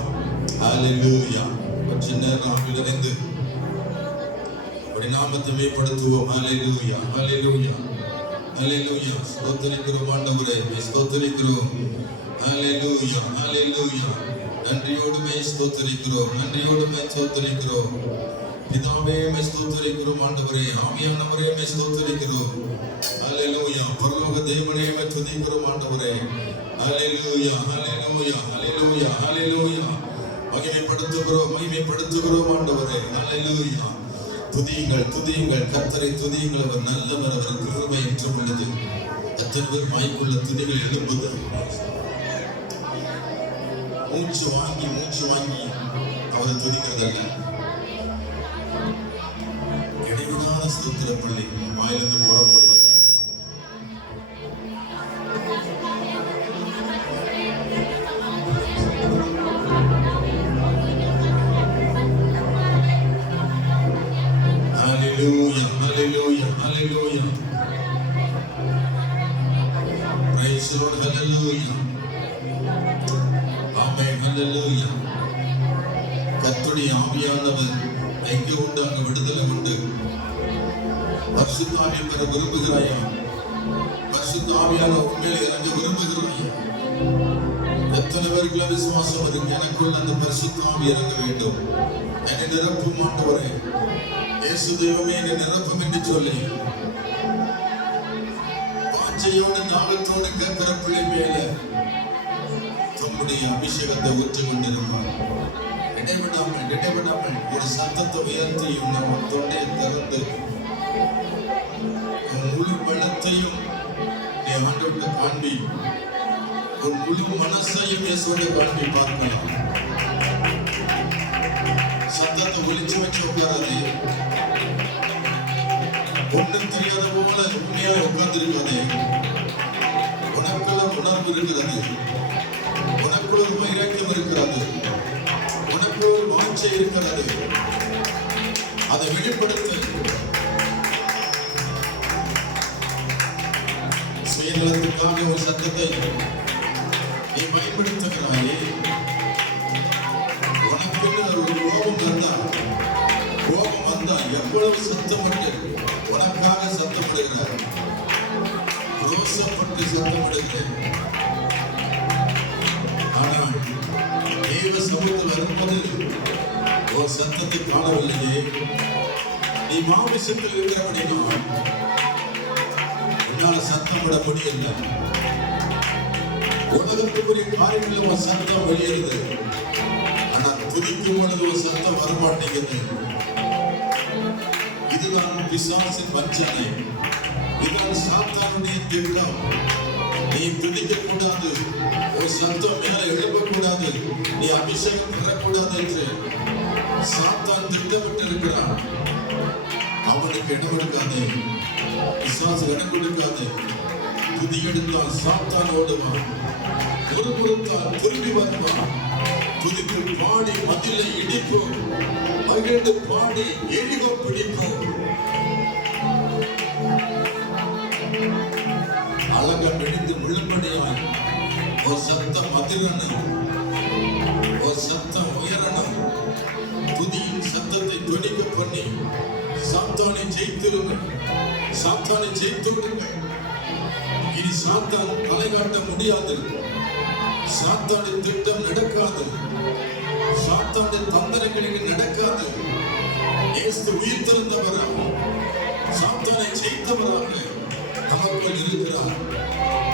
ஹல்லேலூயா. சின்ன நாமத்தில் இணைந்து நாமத்தை மேம்படுத்துவோம். ஹல்லேலூயா ஹல்லேலூயா ஹல்லேலூயா. ஸ்தோத்திரிக்கிறோம் ஆண்டவரே, ஸ்தோத்திரிக்கிறோம். ஹல்லேலூயா ஹல்லேலூயா. நன்றியோடு ஸ்தோத்திரிக்கிறோம், நன்றியோடு ஸ்தோத்திரிக்கிறோம். பிதாவே ஸ்தோத்திரிக்கிறோம் ஆண்டவரே, ஆவியானவரே ஸ்தோத்திரிக்கிறோம். ஹல்லேலூயா. பரலோக தேவனே துதிக்கிறோம் ஆண்டவரே. ஹல்லேலூயா ஹல்லேலூயா ஹல்லேலூயா ஹல்லேலூயா. மகிமைப்படுத்துகிறோம் ஆண்டவரே. ஹல்லேலூயா. துதியுங்கள் கர்த்தரை துதியுங்கள். அவர் நல்லவர், அவர் கிருபை என்றும் உள்ளது. எத்தனை பேர் வாய்க்குள்ள துதிகள் எழும்புது? மூச்சு வாங்கி அவரை துதிக்கிறதல்ல, இடைவிடாத ஸ்தோத்திர பள்ளி வாயிலிருந்து புறப்படுவது. Hallelujah, hallelujah, hallelujah. Praise the Lord, hallelujah. Amen, hallelujah. கர்த்தருடைய ஆவியானவர் எங்கே உண்டு அங்கு விடுதலை உண்டு. பரிசுத்த ஆவியை பெற விரும்புகிறாயா? பரிசுத்த ஆவியானவர் உண்மையிலே இறங்க விரும்புகிறாயா? எத்தனை பேருக்குள்ள விசுவாசம் இருக்கு? எனக்குள்ள அந்த பரிசுத்த ஆவி இறங்க வேண்டும், என்னை நிரப்பும் ஆண்டவரே. இயேசு தெய்வமே என்னை நிரப்பும் என்று சொல்லி வாஞ்சையோடு ஞாபகத்தோடு கேட்கிற பிள்ளை மேல தம்முடைய அபிஷேகத்தை ஊற்றி கொண்டிருப்பார். இடைவிடாமல் ஒரு சத்தத்தை உயர்த்தி நம்ம தொண்டையை திறந்து உன் முழு பலத்தையும் நீ ஆண்டவருக்கு காண்பி, உன் முழு மனசையும் இயேசுவோடு காண்பி பார்க்கலாம். சத்தத்தை ஒளிச்சு வச்சு உட்காராதே. ஒன்றும் தெரியாத போல உண்மையா உட்கார்ந்திருக்காதே. உனக்குள்ள உணர்வு இருக்கிறது, உனக்குள்ள ஒரு வைராக்கியம் இருக்கிறது, உனக்குள்ள ஒரு வாஞ்சை இருக்கிறது. அதை வெளிப்படுத்த சுயநலத்துக்காக ஒரு சத்தத்தை நீ பயன்படுத்துகிறாயே. உனக்கு ஒரு கோபம் வந்தா எவ்வளவு சத்தப்பட்டு உனக்காக சத்தப்படுகிறார், ரோசப்பட்டு சத்தப்படுகிறேன். ஆனால் தேவ சமூகத்தில் வரும்போது ஒரு சத்தத்தை காணவில்லையே. நீ மாமிசத்தில் இருக்கிறபடினா உன்னால சத்தம் விட முடியல. உலகத்துக்குரிய காரியங்களில் ஒரு சத்தம் வெளியேறுது, ஆனா துதிக்கும் பொழுது ஒரு சத்தம் வரமாட்டேங்குது. இதுதான் பிசாசின் வஞ்சனை, இதுதான் சாத்தானுடைய திட்டம். நீ துதிக்க கூடாது, ஒரு சத்தம் மேல எழுப்பக்கூடாது, நீ அபிஷேகம் பெறக்கூடாது என்று சாத்தான் திட்டமிட்டு இருக்கிறான். அவனுக்கு இடம் கொடுக்காதே, பிசாசு இடம் கொடுக்காதே. துதி எடுத்தால் சாத்தான் ஓடுவான், ஒரு பொறுத்தால் திரும்பி வருவான். துதித்து பாடி மதிலை இடிப்போம், மகிழ்ந்து பாடி எரிகோ பிடிப்போம். அழகம் இடிந்து முழுமடையான். ஒரு சத்தம் அதிரணும், ஒரு சத்தம் உயரணும். துதியின் சத்தத்தை துணிக்க பண்ணி சாத்தானை ஜெயித்திருங்கள், சாத்தானை ஜெயித்து விடுங்கள். இனி சாத்தான் தலை காட்ட முடியாது, சாத்தானின் திட்டம் நடக்காது, சாத்தானின் தந்திரங்களுக்கு நடக்காது. இயேசு உயிர்த்தெழுந்தவராக, சாத்தானை ஜெயித்தவராக நமக்குள் இருக்கிறார்.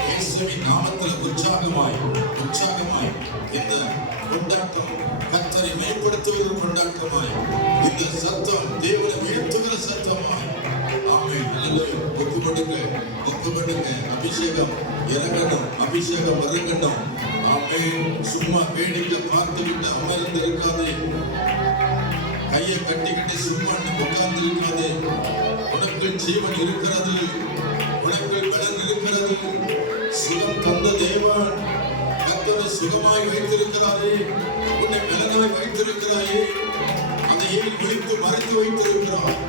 இயேசுவின் நாமத்தில் உற்சாகமாய் இந்த கொண்டாட்டம் கர்த்தரை மேம்படுத்துகிற கொண்டாட்டமாய், இந்த சத்தம் தேவனை உயர்த்துகிற சத்தமாய். ஆமென். அல்லேலூயா. ஒப்புக்கொடுங்க. அபிஷேகம் இறங்கணும், அபிஷேகம் இறங்கணும். ஆமென். சும்மா வேடிக்கை பார்த்துக்கிட்டு அமர்ந்து இருக்காதே, கையை கட்டிக்கிட்டு சும்மா உட்கார்ந்து இருக்காதே. உனக்கு ஜீவன் இருக்கிறது, உனக்கு பலன் இருக்கிறது. சுகம் தந்த தேவன் கர்த்தரை சுகமாய் வைத்திருக்கிறாரே, உன்னை பலனாய் வைத்திருக்கிறாயே. அதை ஏன் விழித்து மறைத்து வைத்திருக்கிறார்?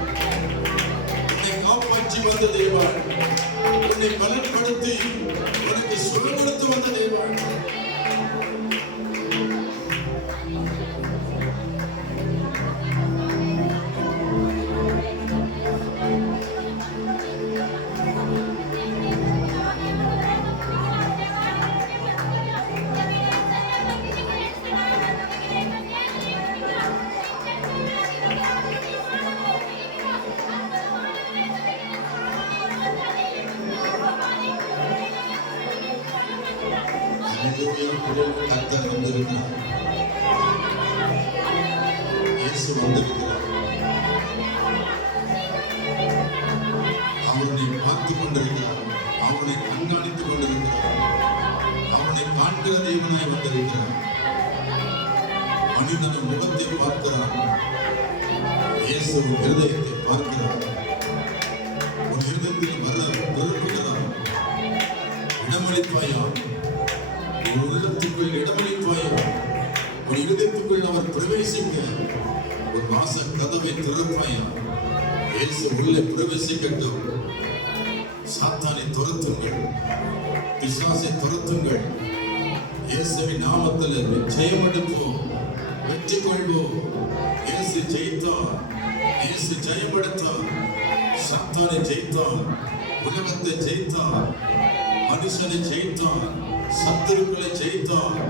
உன்னை காப்பாற்றி வந்த தேவன், உன்னை பலன்படுத்தி உனக்கு சுகப்படுத்தி வந்த தேவன். கர்த்தர் வந்திருக்கிறார், இயேசு வந்திருக்கிறார். அவனை பார்த்துக் கொண்டிருக்கிறார், அவனை கண்காணித்துக் கொண்டிருக்கிறார், அவனை காண்கிற தேவனாய் வந்திருக்கிறார். மனிதன் முகத்தை பார்க்கிறார், இயேசு இருதயத்தை பார்க்கிறார். உன் இருதயத்தில் வர விரும்புகிறார். இடமளிப்பாயா, உன் உள்ளத்துக்குள் இடமளிப்பாயா, உன் இருதயத்துக்குள் அவர் பிரவேசிக்க ஒரு வாச கதவை திறப்பாயா. இயேசு உள்ளே பிரவேசிக்கட்டும். சாத்தானை துரத்துங்கள், பிசாசை துரத்துங்கள். இயேசுவின் நாமத்தில் ஜெயம் எடுப்போம், வெற்றி கொள்வோம். இயேசு ஜெயித்தார், இயேசு ஜெயம் எடுத்தார். சாத்தானை ஜெயித்தார், உலகத்தை ஜெயித்தார், மனுஷனை ஜெயித்தார், சத்துருக்களை ஜெயித்தார்,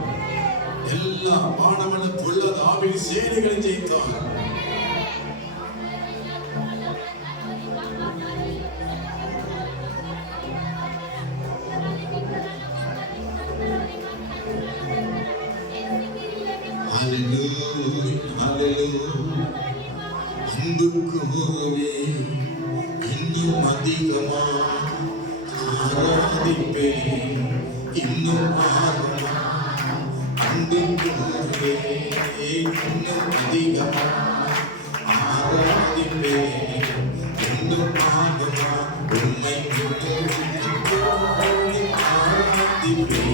எல்லா மாணவன பொல்லாத ஆவியின் சேனைகளை ஜெயித்தார். அன்புக்கு ஒருவே இன்னும் அதிகமா ஆராதிப்பேன், இன்னும் ஆர்வமா. அன்புக்கு ஒருவே இன்னும் அதிகமா ஆராதிப்பேன், இன்னும் ஆர்வமா. உண்மை ஆராதிப்பேன்.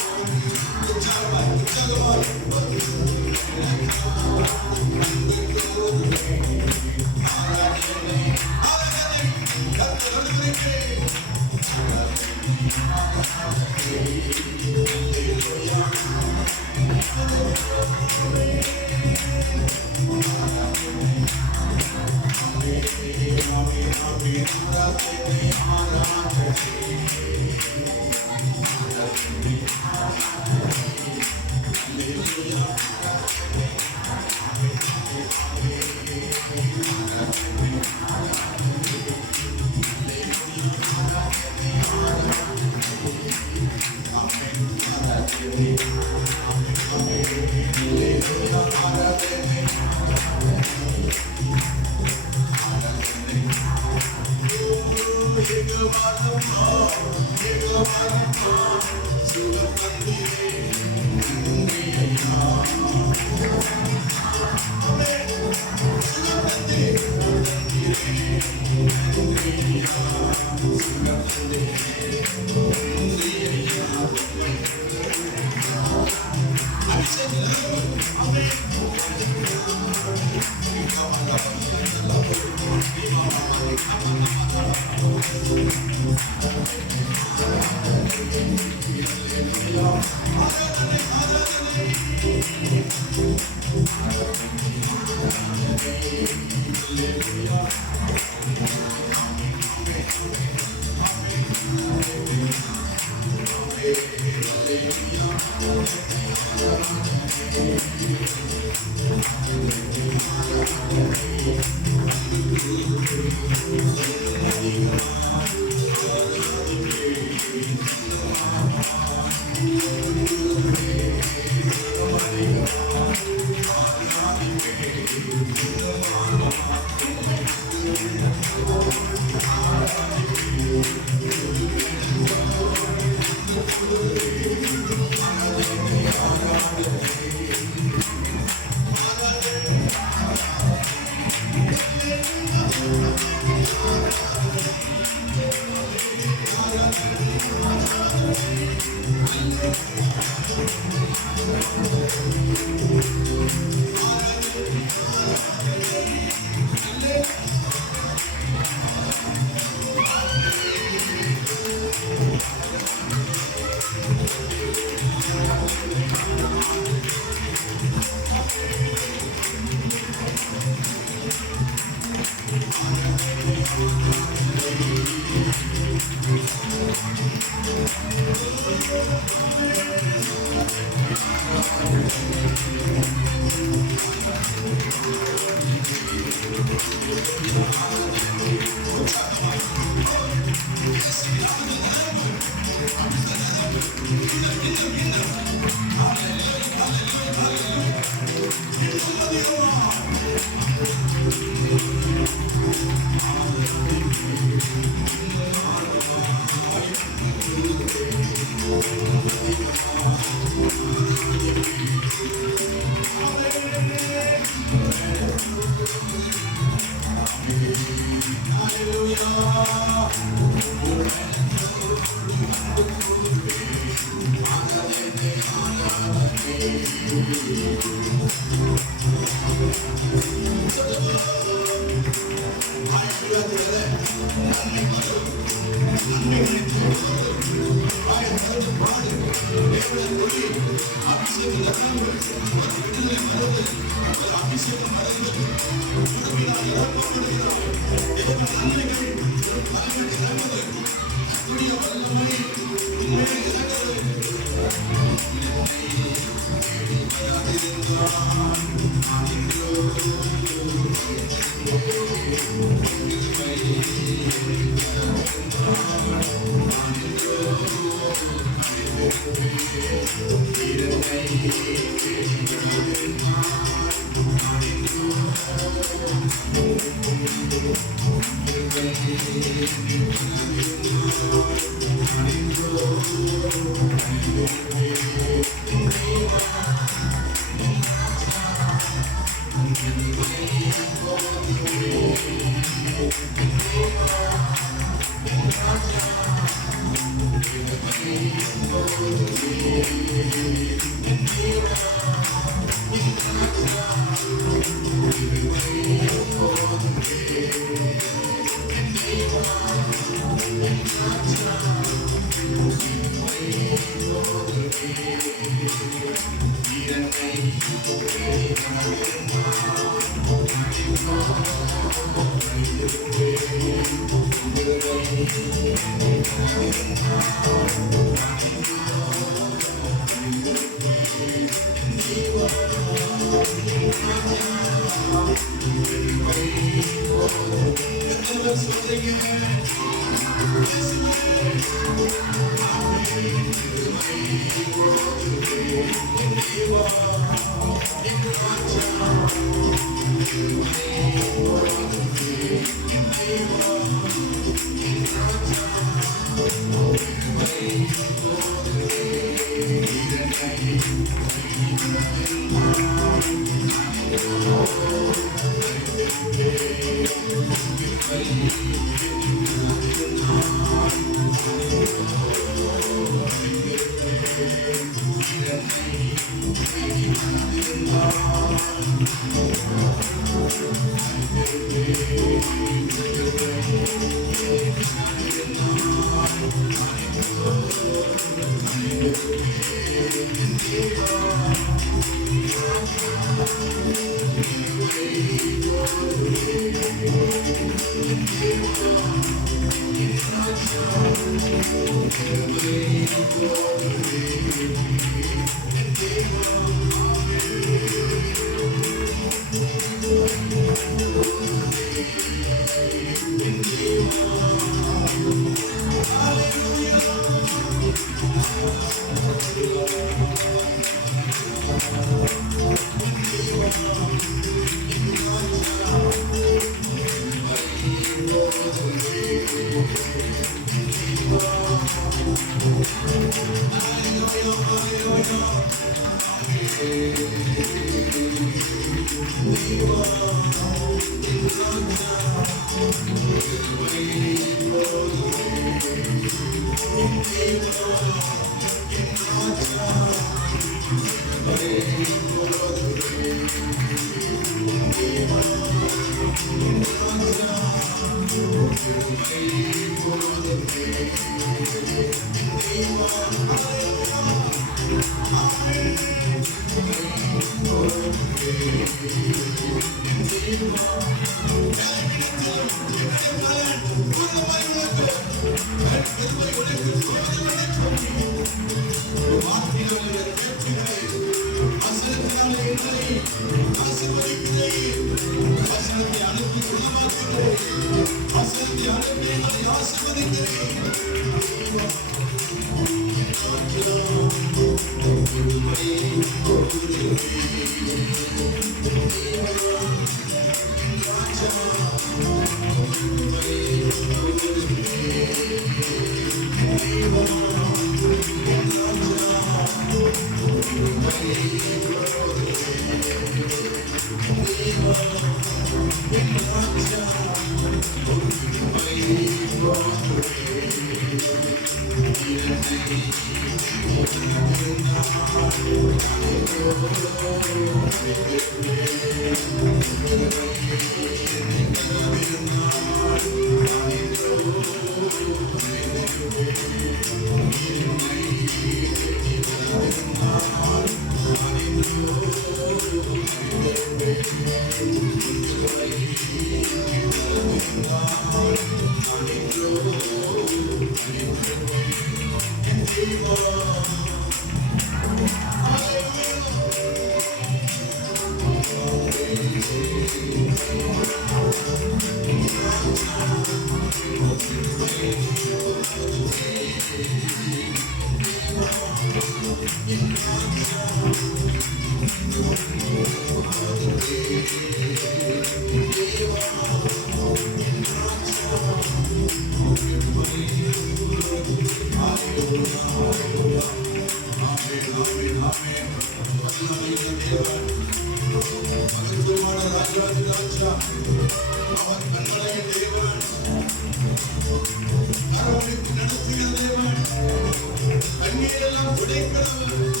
நினைக்கிறவர்,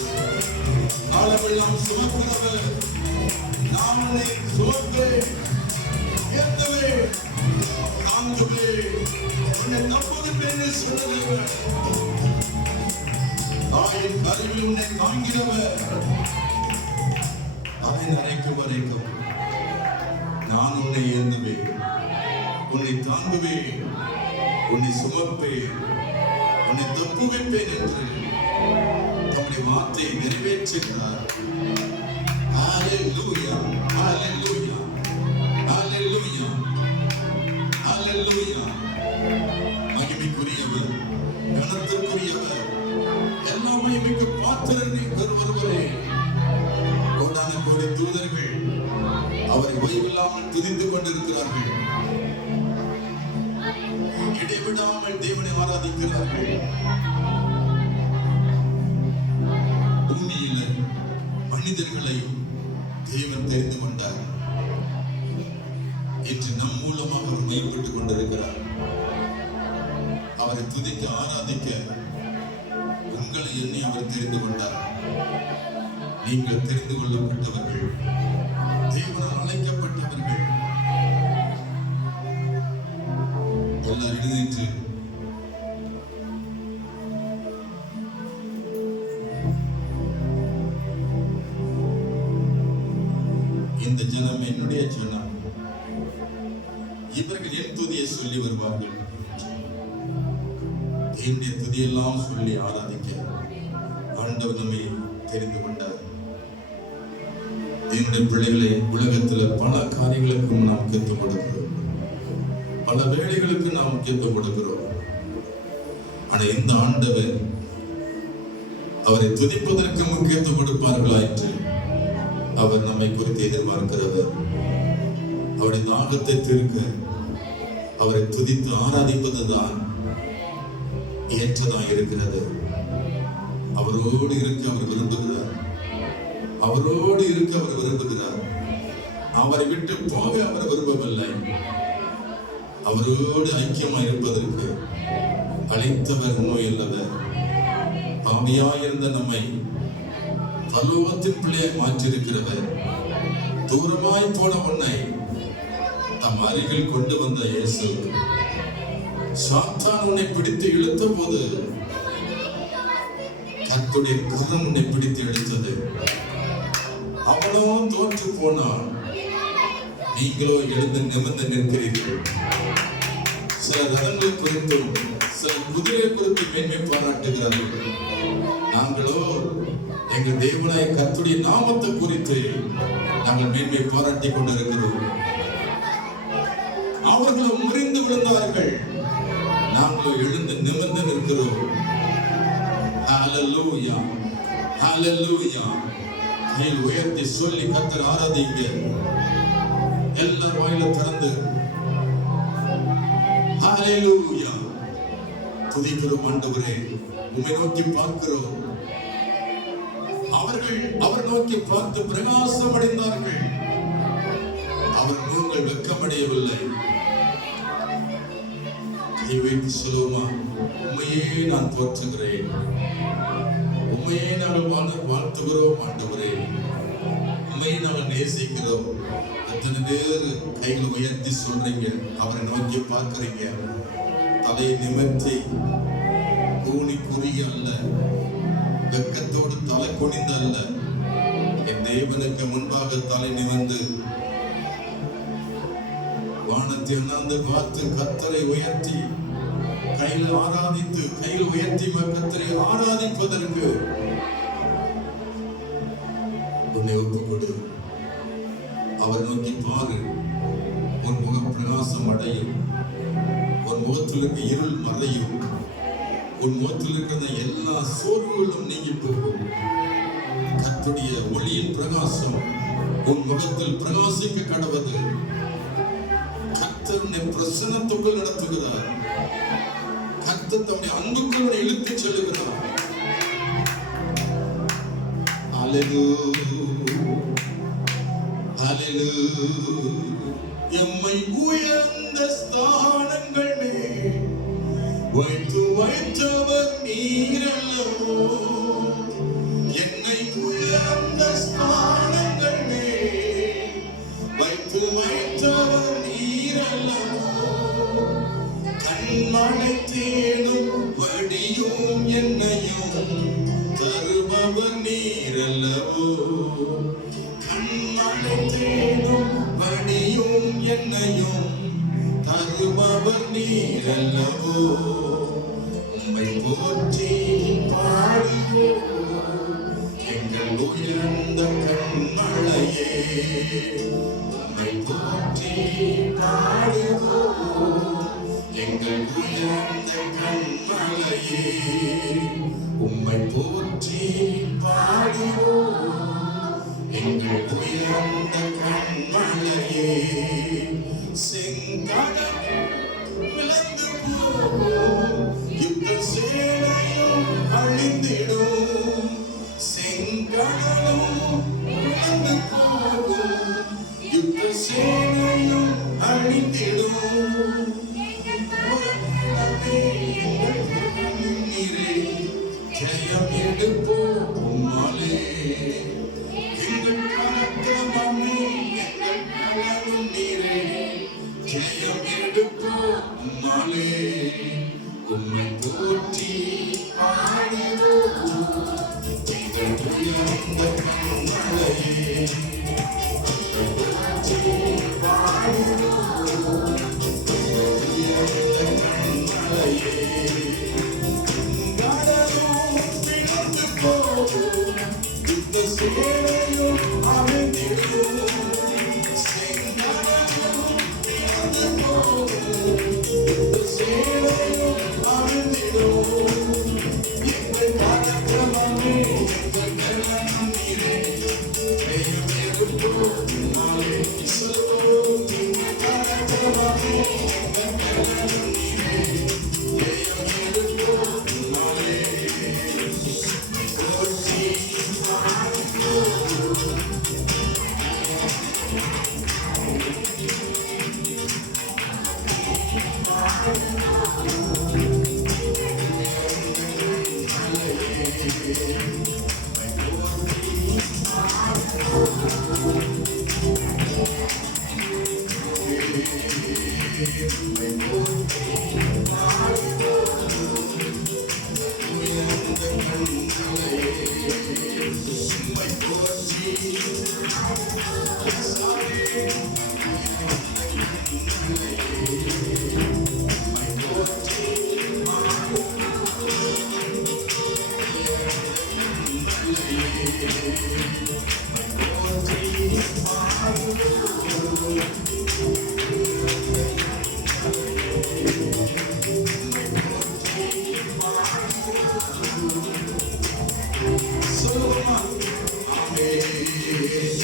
காலமெல்லாம் சுமக்கிறவர், நான் உன்னை சுமப்பேன், ஏற்றுவேன், தாங்குவேன், உன்னை தப்புவிப்பேன் என்று சொன்னவர், தாயின் கருவில் உன்னை தாங்கிறவர், தாயின் அறைக்கும் வரைக்கும் நான் உன்னை ஏந்துவேன், உன்னை தாங்குவேன், உன்னை சுமப்பேன், உன்னை தப்புவிப்பேன் என்று தம்முடைய வார்த்தையை நிறைவேற்றுகிறார். ஹல்லேலூயா, ஹல்லேலூயா, ஹல்லேலூயா, ஹல்லேலூயா. மகிமைக்குரியவர், கனத்திற்குரியவர், எல்லா மகிமைக்கு பாத்திரர் ஒருவரே. கோடான கோடி தூதர்கள் அவரை ஓய்வில்லாமல் துதித்துக் கொண்டிருக்கிறார்கள். இடைவிடாமல் தேவனை ஆராதிக்கிறார்கள். பூமியில மனிதர்களை தேவன் தெரிந்து கொண்டார். இன்று நம் மூலமாக அவர் மேம்பட்டுக் கொண்டிருக்கிறார். அவரை துதிக்க ஆராதிக்க உங்களை எண்ணி அவர் தெரிந்து கொண்டார். நீங்கள் தெரிந்து கொள்ளப்பட்டவர்கள், தேவனால் அழைக்கப்பட்டவர்கள். எல்லாரும் எழுதிட்டு இந்த ஜனம் என்னுடைய ஜனம், இவர்கள் என் துதியை சொல்லி வருவார்கள். என்னுடைய துதியெல்லாம் சொல்லி ஆராதிக்க ஆண்டவர் நம்மை தெரிந்து கொண்டார். இந்த பிள்ளைகளை உலகத்தில் பல காரியங்களுக்கும் நாம் முக்கியத்துவம் கொடுக்கிறோம், பல வேலைகளுக்கு நாம் முக்கியத்துவம் கொடுக்கிறோம். ஆனா இந்த ஆண்டவர் அவரை துதிப்பதற்கு முக்கியத்துவம் கொடுப்பார்களாயிற்று. அவர் நம்மை குறித்து எதிர்பார்க்கிறவர். அவருடைய தாகத்தை தீர்க்க அவரை துதித்து ஆராதிப்பதுதான் ஏற்றதாக இருக்கிறது. அவரோடு இருக்க அவர் விரும்புகிறார். அவரோடு இருக்க அவர் விரும்புகிறார். அவரை விட்டு போக அவர் விரும்பவில்லை. அவரோடு ஐக்கியமா இருப்பதற்கு அழைத்தவர் நோய் அல்லவர். பாவியாயிருந்த நம்மை பரலோகத்தின் பிள்ளையாய் மாற்றிருக்கிறவர். தூரமாய் போன உன்னை தம் அருகில் கொண்டு வந்த இயேசு. சாத்தான் உன்னை பிடித்து இழுத்த போது கர்த்தருடைய கரம் உன்னை பிடித்து இழுத்தது. அவனோ தோற்று போனான், நீங்களோ எழுந்து நிமிர்ந்து நிற்கிறீர்கள். சில ரதங்கள் குறித்தும் சில குதிரை குறித்து மேன்மை பாராட்டுகிறார்கள். நாங்களோ எங்கள் தேவனாய கர்த்தருடைய நாமத்தை குறித்து நாங்கள் மேன்மை பாராட்டி கொண்டிருக்கிறோம். அவர்களும் முறிந்து விழுந்தார்கள், நாங்களோ எழுந்து நிமிர்ந்து நிற்கிறோம். ஹல்லேலூயா, ஹல்லேலூயா. கையில் உயர்த்தி சொல்லி கர்த்தர் ஆராதிங்க. எல்லாரும் வாயில திறந்து ஹல்லேலூயா துதிக்கிறோம். ஆண்டவரே, உம்மை நோக்கி பார்க்கிறோம். அவர்கள் அவர் நோக்கி பார்த்து பிரகாசம் அடைந்தார்கள். அவர் முகங்கள் வெட்கமடையவில்லை. கை வைத்து சொல்லுவோமா, உம்மையே நான் போற்றுகிறேன், உம்மையே நாங்கள் வாழ்த்துகிறோம். ஆண்டவரே, உம்மையே நாங்கள் நேசிக்கிறோம். எத்தனை பேர் கைகளை உயர்த்தி சொல்றீங்க, அவரை நோக்கி பார்க்கிறீங்க. தலையை நிமிர்த்தி கூனி குறுகி அல்ல, வெட்கத்தோடு தலை குனிந்து அல்ல, என் தேவனுக்கு முன்பாக தலை நிமிர்ந்து வானத்தை அண்ணாந்து பார்த்து கர்த்தரை உயர்த்தி கையில் ஆராதித்து, கையில் உயர்த்தி கர்த்தரை ஆராதிப்பதற்கு உன்னை ஒப்புக்கொடு. அவர் நோக்கி பாரு, உன் முகம் பிரகாசம் அடையும், உன் முகத்தில் இருக்க இருள் மறையும், உன் முகத்தில் இருக்கிற எல்லா சோர்வுகளும் நீங்கி போகும். கர்த்தருடைய ஒளியின் பிரகாசம் உன் முகத்தில் பிரகாசிக்க கடவுது. கர்த்தர் உன்னை பிரசன்னத்துக்குள் நடத்துகிறார். கர்த்தர் தம்முடைய அன்புக்குள் உன்னை இழுத்துச் செல்லுகிறார். ஹல்லேலூயா, ஹல்லேலூயா. எம்மை உயர்ந்த ஸ்தானங்கள் மேல் வைத்து வைத்தவர் நீரல்லவோ. தருபவர் நீரல்லவோ, கண்மலை தேடும் வழியும் என்னையும் தருபவர் நீரல்லவோ, உம்மை போற்றி பாடுவோம் எங்கள் உயர்ந்த கண்மலையே, உம்மை போற்றி பாடுவோம் எங்கள் உயர்ந்த கண்மலையே, உம்மை போற்றி பாடுவோம் எங்கள் உயர்ந்த கண்மலையே. செங்கடல் விளந்து போகும், யுத்த சேனையும் அழிந்திடும், செங்கடலும் விளந்து போகும், யுத்த சேனையும் அழிந்திடும். ஜெயம் எடுப்போம் உம்மாலே, எங்கள் பராக்கிரமமே எங்கள் பலனும் நீரே, ஜெயம் எடுப்போம் உம்மாலே, உம்மை போற்றி பாடுவோம் எங்கள் உயர்ந்த கண்மலையே, போற்றி பாடுவோம் எங்கள் உயர்ந்த கண்மலையே. யுத்த சேனையும் அழிந்திடும், செங்கடலும் விளந்து போகும், யுத்த சேனையும் அழிந்திடும். எங்கள் பராக்கிரமமே எங்கள் பலனும் நீரே, ஜெயம் எடுப்போம் உம்மாலே. சொல்லுவோம், எங்கள் பராக்கிரமமே எங்கள் பலனும் நீரே, ஜெயம் எடுப்போம் உம்மாலே.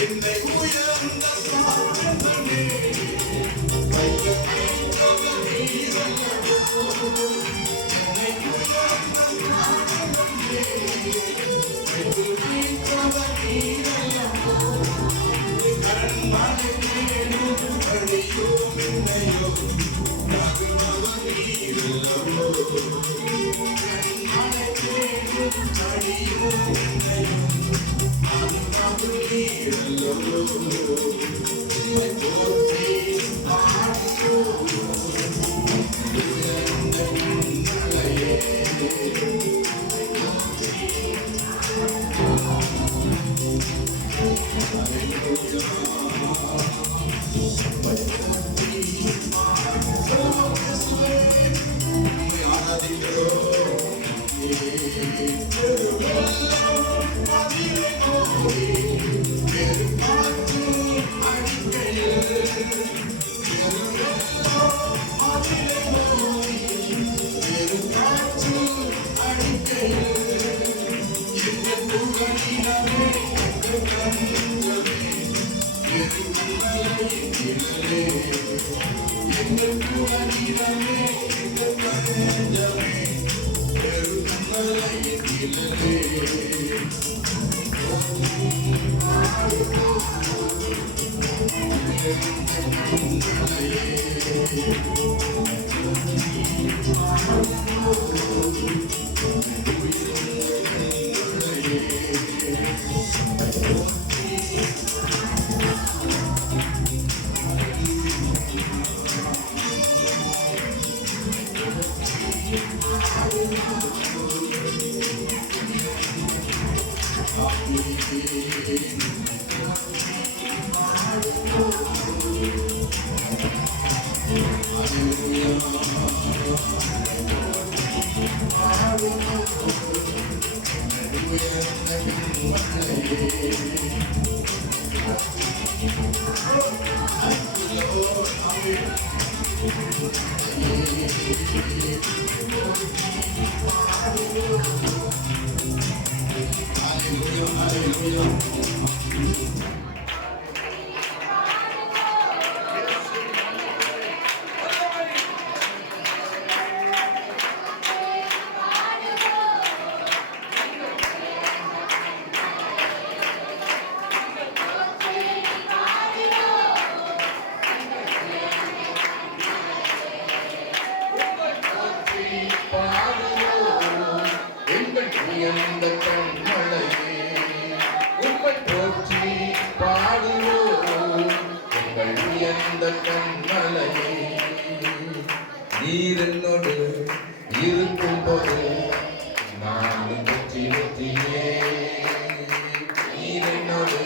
என்னை உயர்ந்த சாதனமே வைக்க வைத்தவர் நீரல்லவோ, என்னை உயர்ந்த சாதனமே வைத்து வைத்தவர் நீரல்லவோ, கண்மலை தேடும் வழியும் என்னையும் தருபவர் நீரல்லவோ, கண்மலை தேடும் வழியும் என்னையும் உம்மை போற்றி பாடுவோம் உயர்ந்த கண்மலையே, உயர்ந்த கண்மலையே உம்மை போற்றி பாடுவோம் எங்கள் உயர்ந்த கண்மலையே நீர் என்னோடு இருக்கும்போது நானும் வெற்றி வெற்றியே நீர் என்னோடு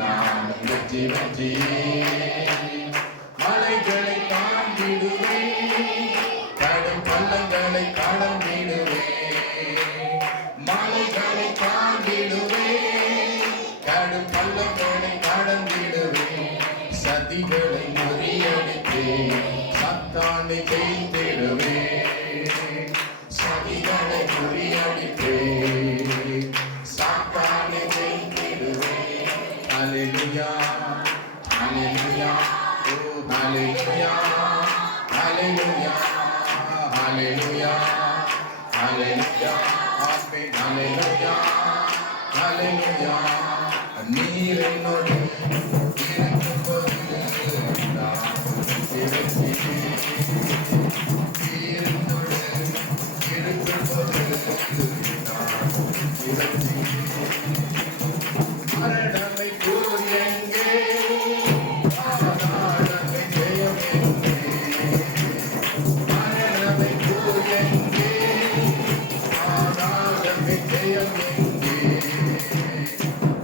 நானும் வெற்றி வெற்றியே மலைகளை தாண்டிடுவேன் கடும் பள்ளங்களை கடந்திடுவேன் மலைகளை தாண்டிடுவேன் கடும் பள்ளங்களை கடந்திடுவேன் சதிகளை முறியடித்தேன் சத்தானை ஜெயித்திடுவேன் சதிகளை முறியடித்தேன் சாத்தானை ஜெயித்திடுவேன் ஹல்லேலூயா ஹல்லேலூயா ஓ ஹல்லேலூயா ஹல்லேலூயா ஹல்லேலூயா ஹல்லேலூயா ஆமென் ஹல்லேலூயா ஹல்லேலூயா நீர் என்னோடு இருக்கும்போது நான் நீர் என்னோடு இருக்கும்போது நான் மரணமை கூர் எங்கே ஆனாடமை ஜெயம் எங்கே மரணமை கூர் எங்கே ஆனாடமை ஜெயம் எங்கே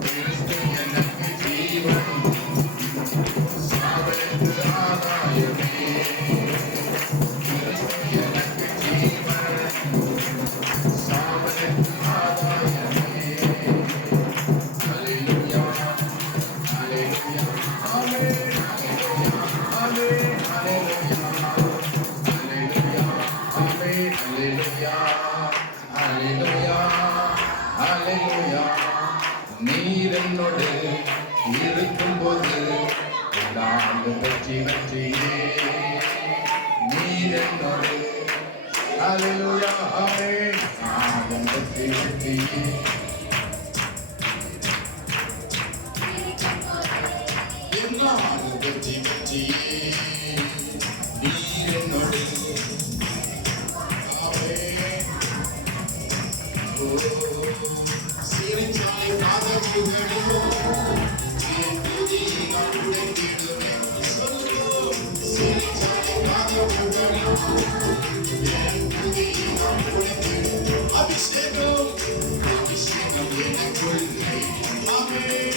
கிறிஸ்து எனக்கு ஜீவன் சாவனுக்கு ஆதாயமே கிறிஸ்து எனக்கு ஜீவன் சாவனுக்கு ஆதாயமே Hallelujah, hallelujah, amen, hallelujah, hallelujah, amen, hallelujah, hallelujah, hallelujah. நீர் என்னோடு இருக்கும்போது நானும் வெற்றி வெற்றியே நீர் என்னோடு hallelujah, amen, நானும் வெற்றி வெற்றியே நானும் வெற்றி வெற்றியே நீர் என்னோடு ஆமென் ஓ சிறைச்சாலை பாதமுகளோ என் துதியை நான் உடைத்திடுவேன் சொல்லுவோம் சிறைச்சாலை பாதமுகளோ என் துதியை நான் உடைத்திடுவேன் அபிஷேகம் அபிஷேகம் எனக்குள்ளே ஆமென்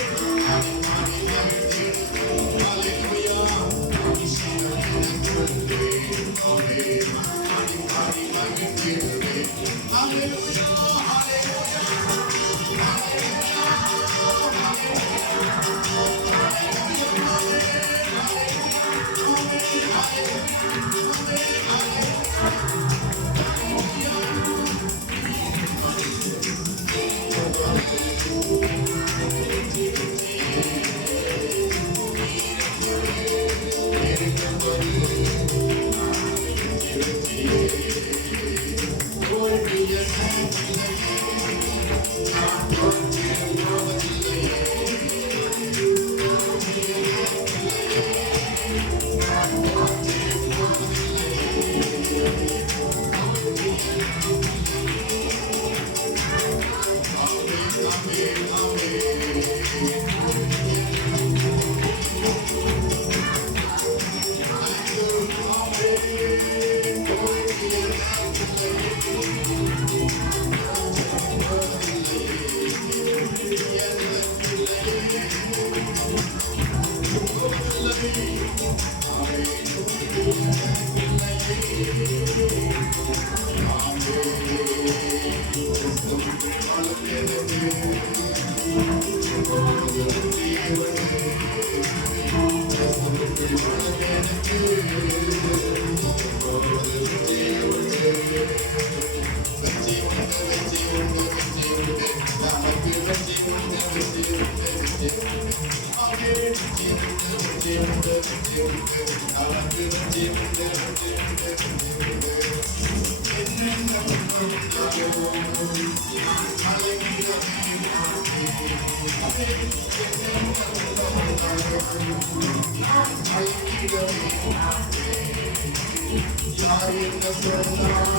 யார் என்ன சொன்னாலும்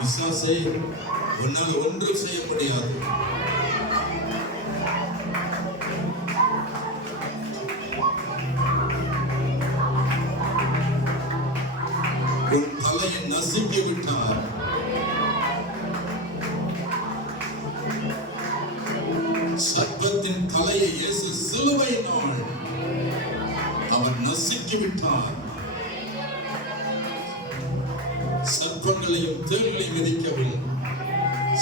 பிசாசே, உன்னால் ஒன்றும் செய்ய முடியாது. உன் தலையை நசுக்கி விட்டார். சர்ப்பத்தின் தலையை இயேசு சிலுவையினால் அவர் நசுக்கி விட்டார். சர்ப்பங்களையும் தேள்களையும் மிதிக்கவும்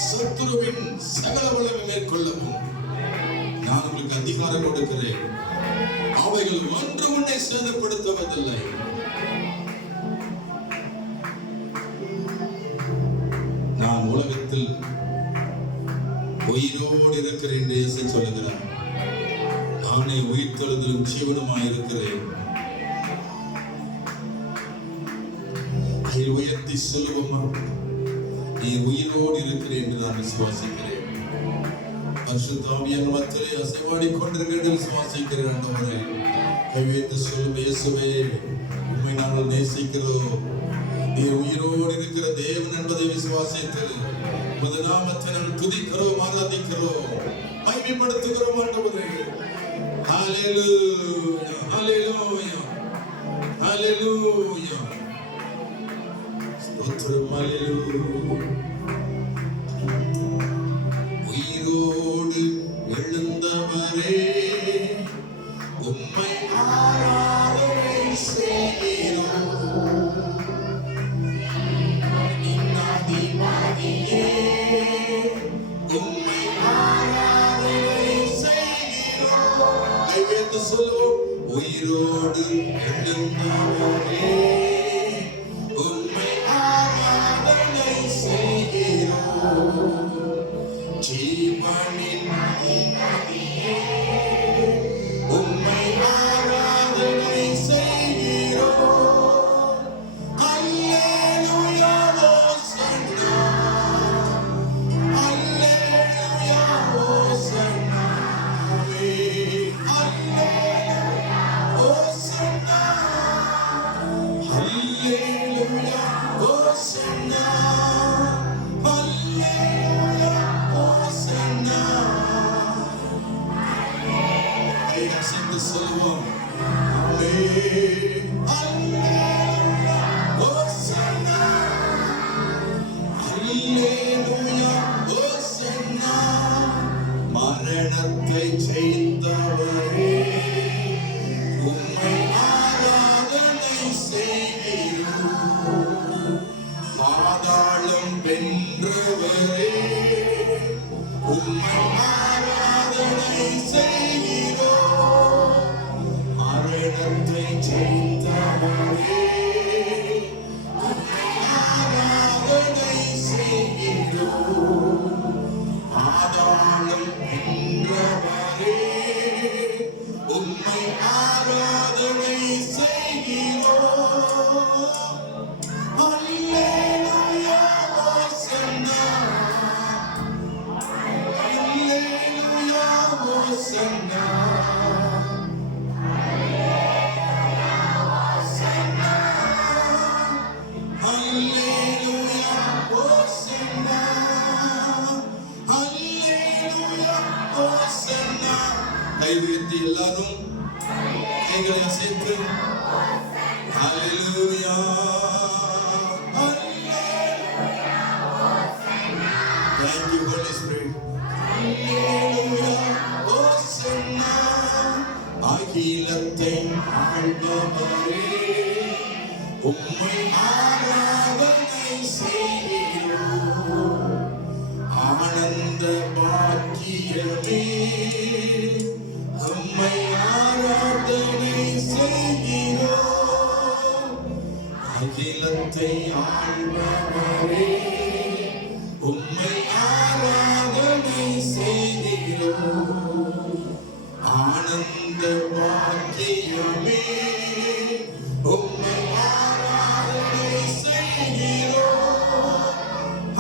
சத்துருவின் சகல வல்லமை மேற்கொள்ளவும் நான் உங்களுக்கு அதிகாரம் கொடுக்கிறேன். அவைகள் ஒன்று உன்னை சேதப்படுத்துவதில்லை. நான் உலகத்தில் உயிரோடு இருக்கிறேன் என்று இயேசு சொல்லுகிறார். நானே உயிர்த்தெழுதலும் ஜீவனுமாய் இருக்கிறேன். உயர்த்தி சொல்லுவோமா, நீ உயிரோடு இருக்கிறேன் என்று நான் விசுவாசிக்கிறேன். பரிசுத்த ஆவியானவர் மத்தியிலே அசைவாடி கொண்டிருக்கிறது விசுவாசிக்கிறேன். ஆண்டவரே, கைவேந்து சொல்லும் இயேசுவே, உம்மை நாங்கள் நேசிக்கிறோம். நீ உயிரோடு இருக்கிற தேவன் என்பதை விசுவாசித்து உமது நாமத்தை நாங்கள் துதிக்கிறோம், ஆராதிக்கிறோம், மகிமைப்படுத்துகிறோம். ஆண்டவரே, ஹல்லேலூயா, ஹல்லேலூயா, ஹல்லேலூயா. உயிரோடு எழுந்தவரே, உம்மை ஆராதனை செய்கிறோம். உம்மை ஆராதனை செய்கிறோம். கைவேந்து சொல்லுவோம், உயிரோடு எழுந்தவரே, உம்மை ஆராதனை செய்கிறோம். ஜீவனின் அதிபதியே, உம்மை ஆராதனை செய்கிறோம். அல்லேலூயா ஓசன்னா, அல்லேலூயா ஓசன்னாவே, அல்லேலூயா ஓசன்னா, அல்லேலூயா ஓசன்னா, அல்லேலூயா ஓசன்னா. இதை சேர்ந்து சொல்லுவோம். அல்லேலூயா ஓசன்னா, அல்லேலூயா ஓசன்னா. மரணத்தை ஜெயித்தவரே, உம்மை ஆராதனை செய்கிறோம். பாதாளம் வென்றவரே, உம்மை ஆராதனை செய்கிறோம். மரணத்தை ஜெயித்தவரே, உம்மை ஆராதனை செய்கிறோம். பாதாளம் வென்றவரே, உம்மை ஆராதனை செய்கிறோம். அல்லேலூயா ஓசன்னா, அல்லேலூயா ஓசன்னா, அல்லேலூயா ஓசன்னா, அல்லேலூயா ஓசன்னா. கை உயர்த்தி எல்லாரும் கைகளை அசைத்து அல்லேலூயா, அல்லேலூயா ஓசன்னா. Thank you Holy Spirit. அல்லேலூயா ஓசன்னா. அகிலத்தை ஆள்பவரே, உம்மை ஆராதனை செய்கிறோம். ஆனந்த பாக்கியமே, உம்மை ஆராதனை செய்கிறோம். அகிலத்தை ஆள்பவரே, உம்மை ஆராதனை செய்கிறோம். ஆனந்த பாக்கியமே, உம்மை ஆராதனை செய்கிறோம்.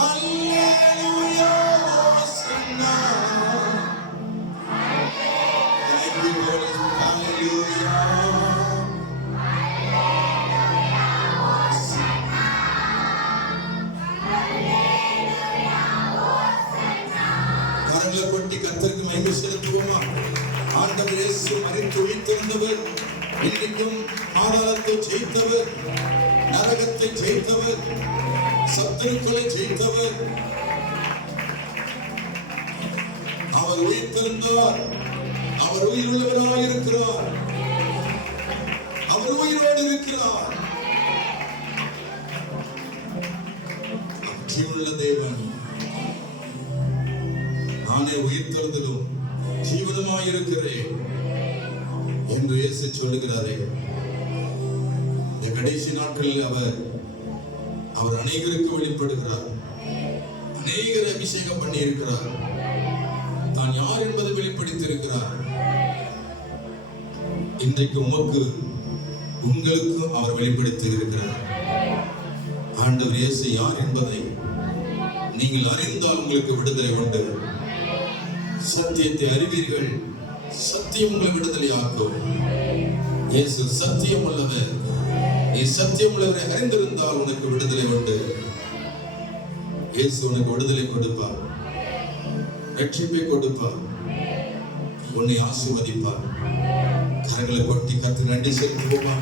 அல்லேலூயா ஓசன்னா. Thank you Holy Spirit. Hallelujah. கரங்களை கொட்டி கர்த்தருக்கு மகிமை செலுத்துவோமா? ஆண்டவர் இயேசு மரித்து உயிர்த்தெழுந்தவர், இன்றைக்கும் பாதாளத்தை ஜெயித்தவர், நரகத்தை ஜெயித்தவர், சத்துருக்களை ஜெயித்தவர். அவர் உயிர்த்தெழுந்தார். அவர் உயிருள்ளவராய் இருக்கிறார். அவர் உயிரோடு இருக்கிறார். ஜீவனுள்ள தேவன், நானே உயிர்த்தெழுதலும் ஜீவனுமாய் இருக்கிறேன் என்று இயேசு சொல்லுகிறாரே. இந்த கடைசி நாட்களில் அவர் அநேகருக்கு வெளிப்படுகிறார். அநேகரை அபிஷேகம் பண்ணி இருக்கிறார். தான் யார் என்பதை வெளிப்படுத்தி இருக்கிறார். இன்றைக்கு உங்களுக்கு அவர் வெளிப்படுத்தி இருக்கிறார். ஆண்டவர் இயேசு யார் என்பதை நீங்கள் அறிந்தால் உங்களுக்கு விடுதலை உண்டு. சத்தியத்தை அறிவீர்கள், சத்தியம் உங்களை விடுதலை ஆக்கும். இயேசு சத்தியம் உள்ளவர். நீ சத்தியம் உள்ளவரை அறிந்திருந்தால் உனக்கு விடுதலை உண்டு. இயேசு உனக்கு விடுதலை கொடுப்பார், ரட்சிப்பை கொடுப்பார், உன்னை ஆசீர்வதிப்பார். கரங்களை கொட்டி கர்த்தருக்கு நன்றி செலுத்துவோமா?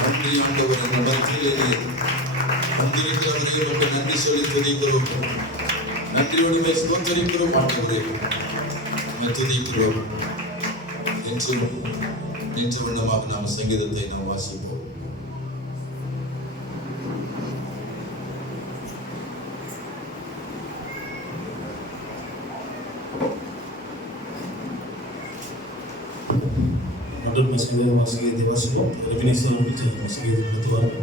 நன்றி ஆண்டவர், என்ற மத்தியிலே வந்திருக்கிறவரே உனக்கு நன்றி சொல்லி துதிக்கிறோம். நன்றியோடு ஸ்தோத்தரிக்கிறோம் ஆண்டவரே, துதிக்கிறோம். நின்ற வண்ணமாக நாம் சங்கீதத்தை நாம் வாசிப்போம். முதல் நம்ம சங்கீதத்தை வாசிப்போம். எபினேசர் நம்ம சங்கீதத்தை நடத்துவார்.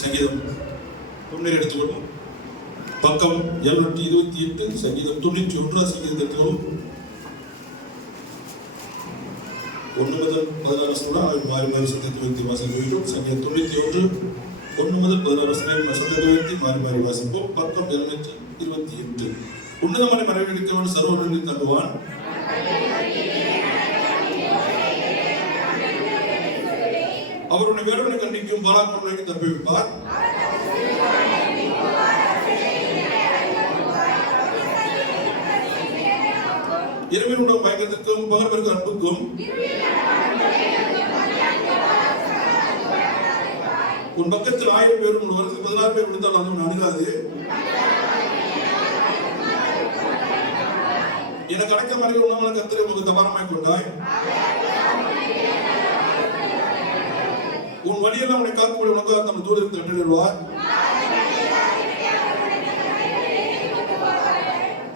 சங்கீதம் 90 எடுத்துக்கொள்ளும். பக்கம் 728, சங்கீதம் 91 சங்கீதத்தோடு 1 முதல் 16 மாறி மாறி சத்தத்தை வைத்து வாசிக்க வேண்டும். சங்கீதம் 91 1 முதல் 16 சத்தத்தை வைத்து மாறி மாறி வாசிப்போம். பக்கம் 728. உன்னதமான மறைவெடுக்கவன் சர்வநன்றி தருவான். அவர் உன்னை வேறொன்றை கண்டிக்கும் பாலாக்கொள்ளைக்கு தப்பி வைப்பார். இரவினுடைய பயங்கரத்திற்கும் பகலிற்கு அன்புக்கும் உன் பக்கத்தில் 1000 பேரும் உன் வருஷத்துக்கு 16 பேர் விடுத்தால் அது அணுகாது. எனக்கு அடக்க மறைகள் உணவுல கத்திரை உங்களுக்கு தபாரமாய் கொண்டாய். உன் வழியெல்லாம் உன்னை காக்கக்கூடிய உனக்காக தம் தூதருக்கு கட்டளையிடுவார்.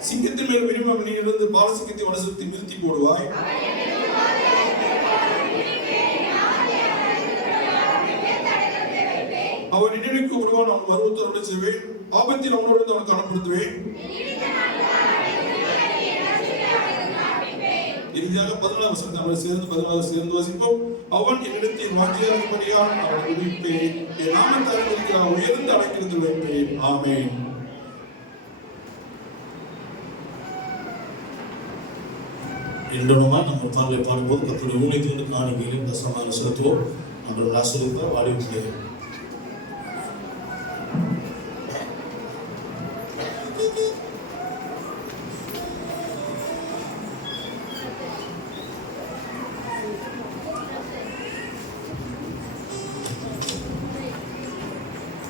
சிங்கத்தின் மேல் விரும்பம் நீ இருந்து பாலசிங்கத்தை வடசத்தை நிறுத்தி போடுவாய். அவன் நினைவுக்கு உருவான் அவன் வருவத்தோடு செய்வேன். ஆபத்தில் அவனோடு அவனை கனப்படுத்துவேன். இறுதியாக 14 வசனத்தை அவரை சேர்ந்து வசிப்போம். அவன் என்னிடத்தில் வாஞ்சியாதபடியால் அவனை விடுவிப்பேன். என் நாமத்தை அறிவிக்கிறார் உயர்ந்து அடைக்கிறது வைப்பேன். ஆமென். இன்றமா நம்ம பாடலை பாடும்போது கர்த்தருடைய ஊழியத்திலிருந்து காணிக்கையிலும் தசமாக செலுத்துவோம். நம்மளோட ஆசிரியர் வாடி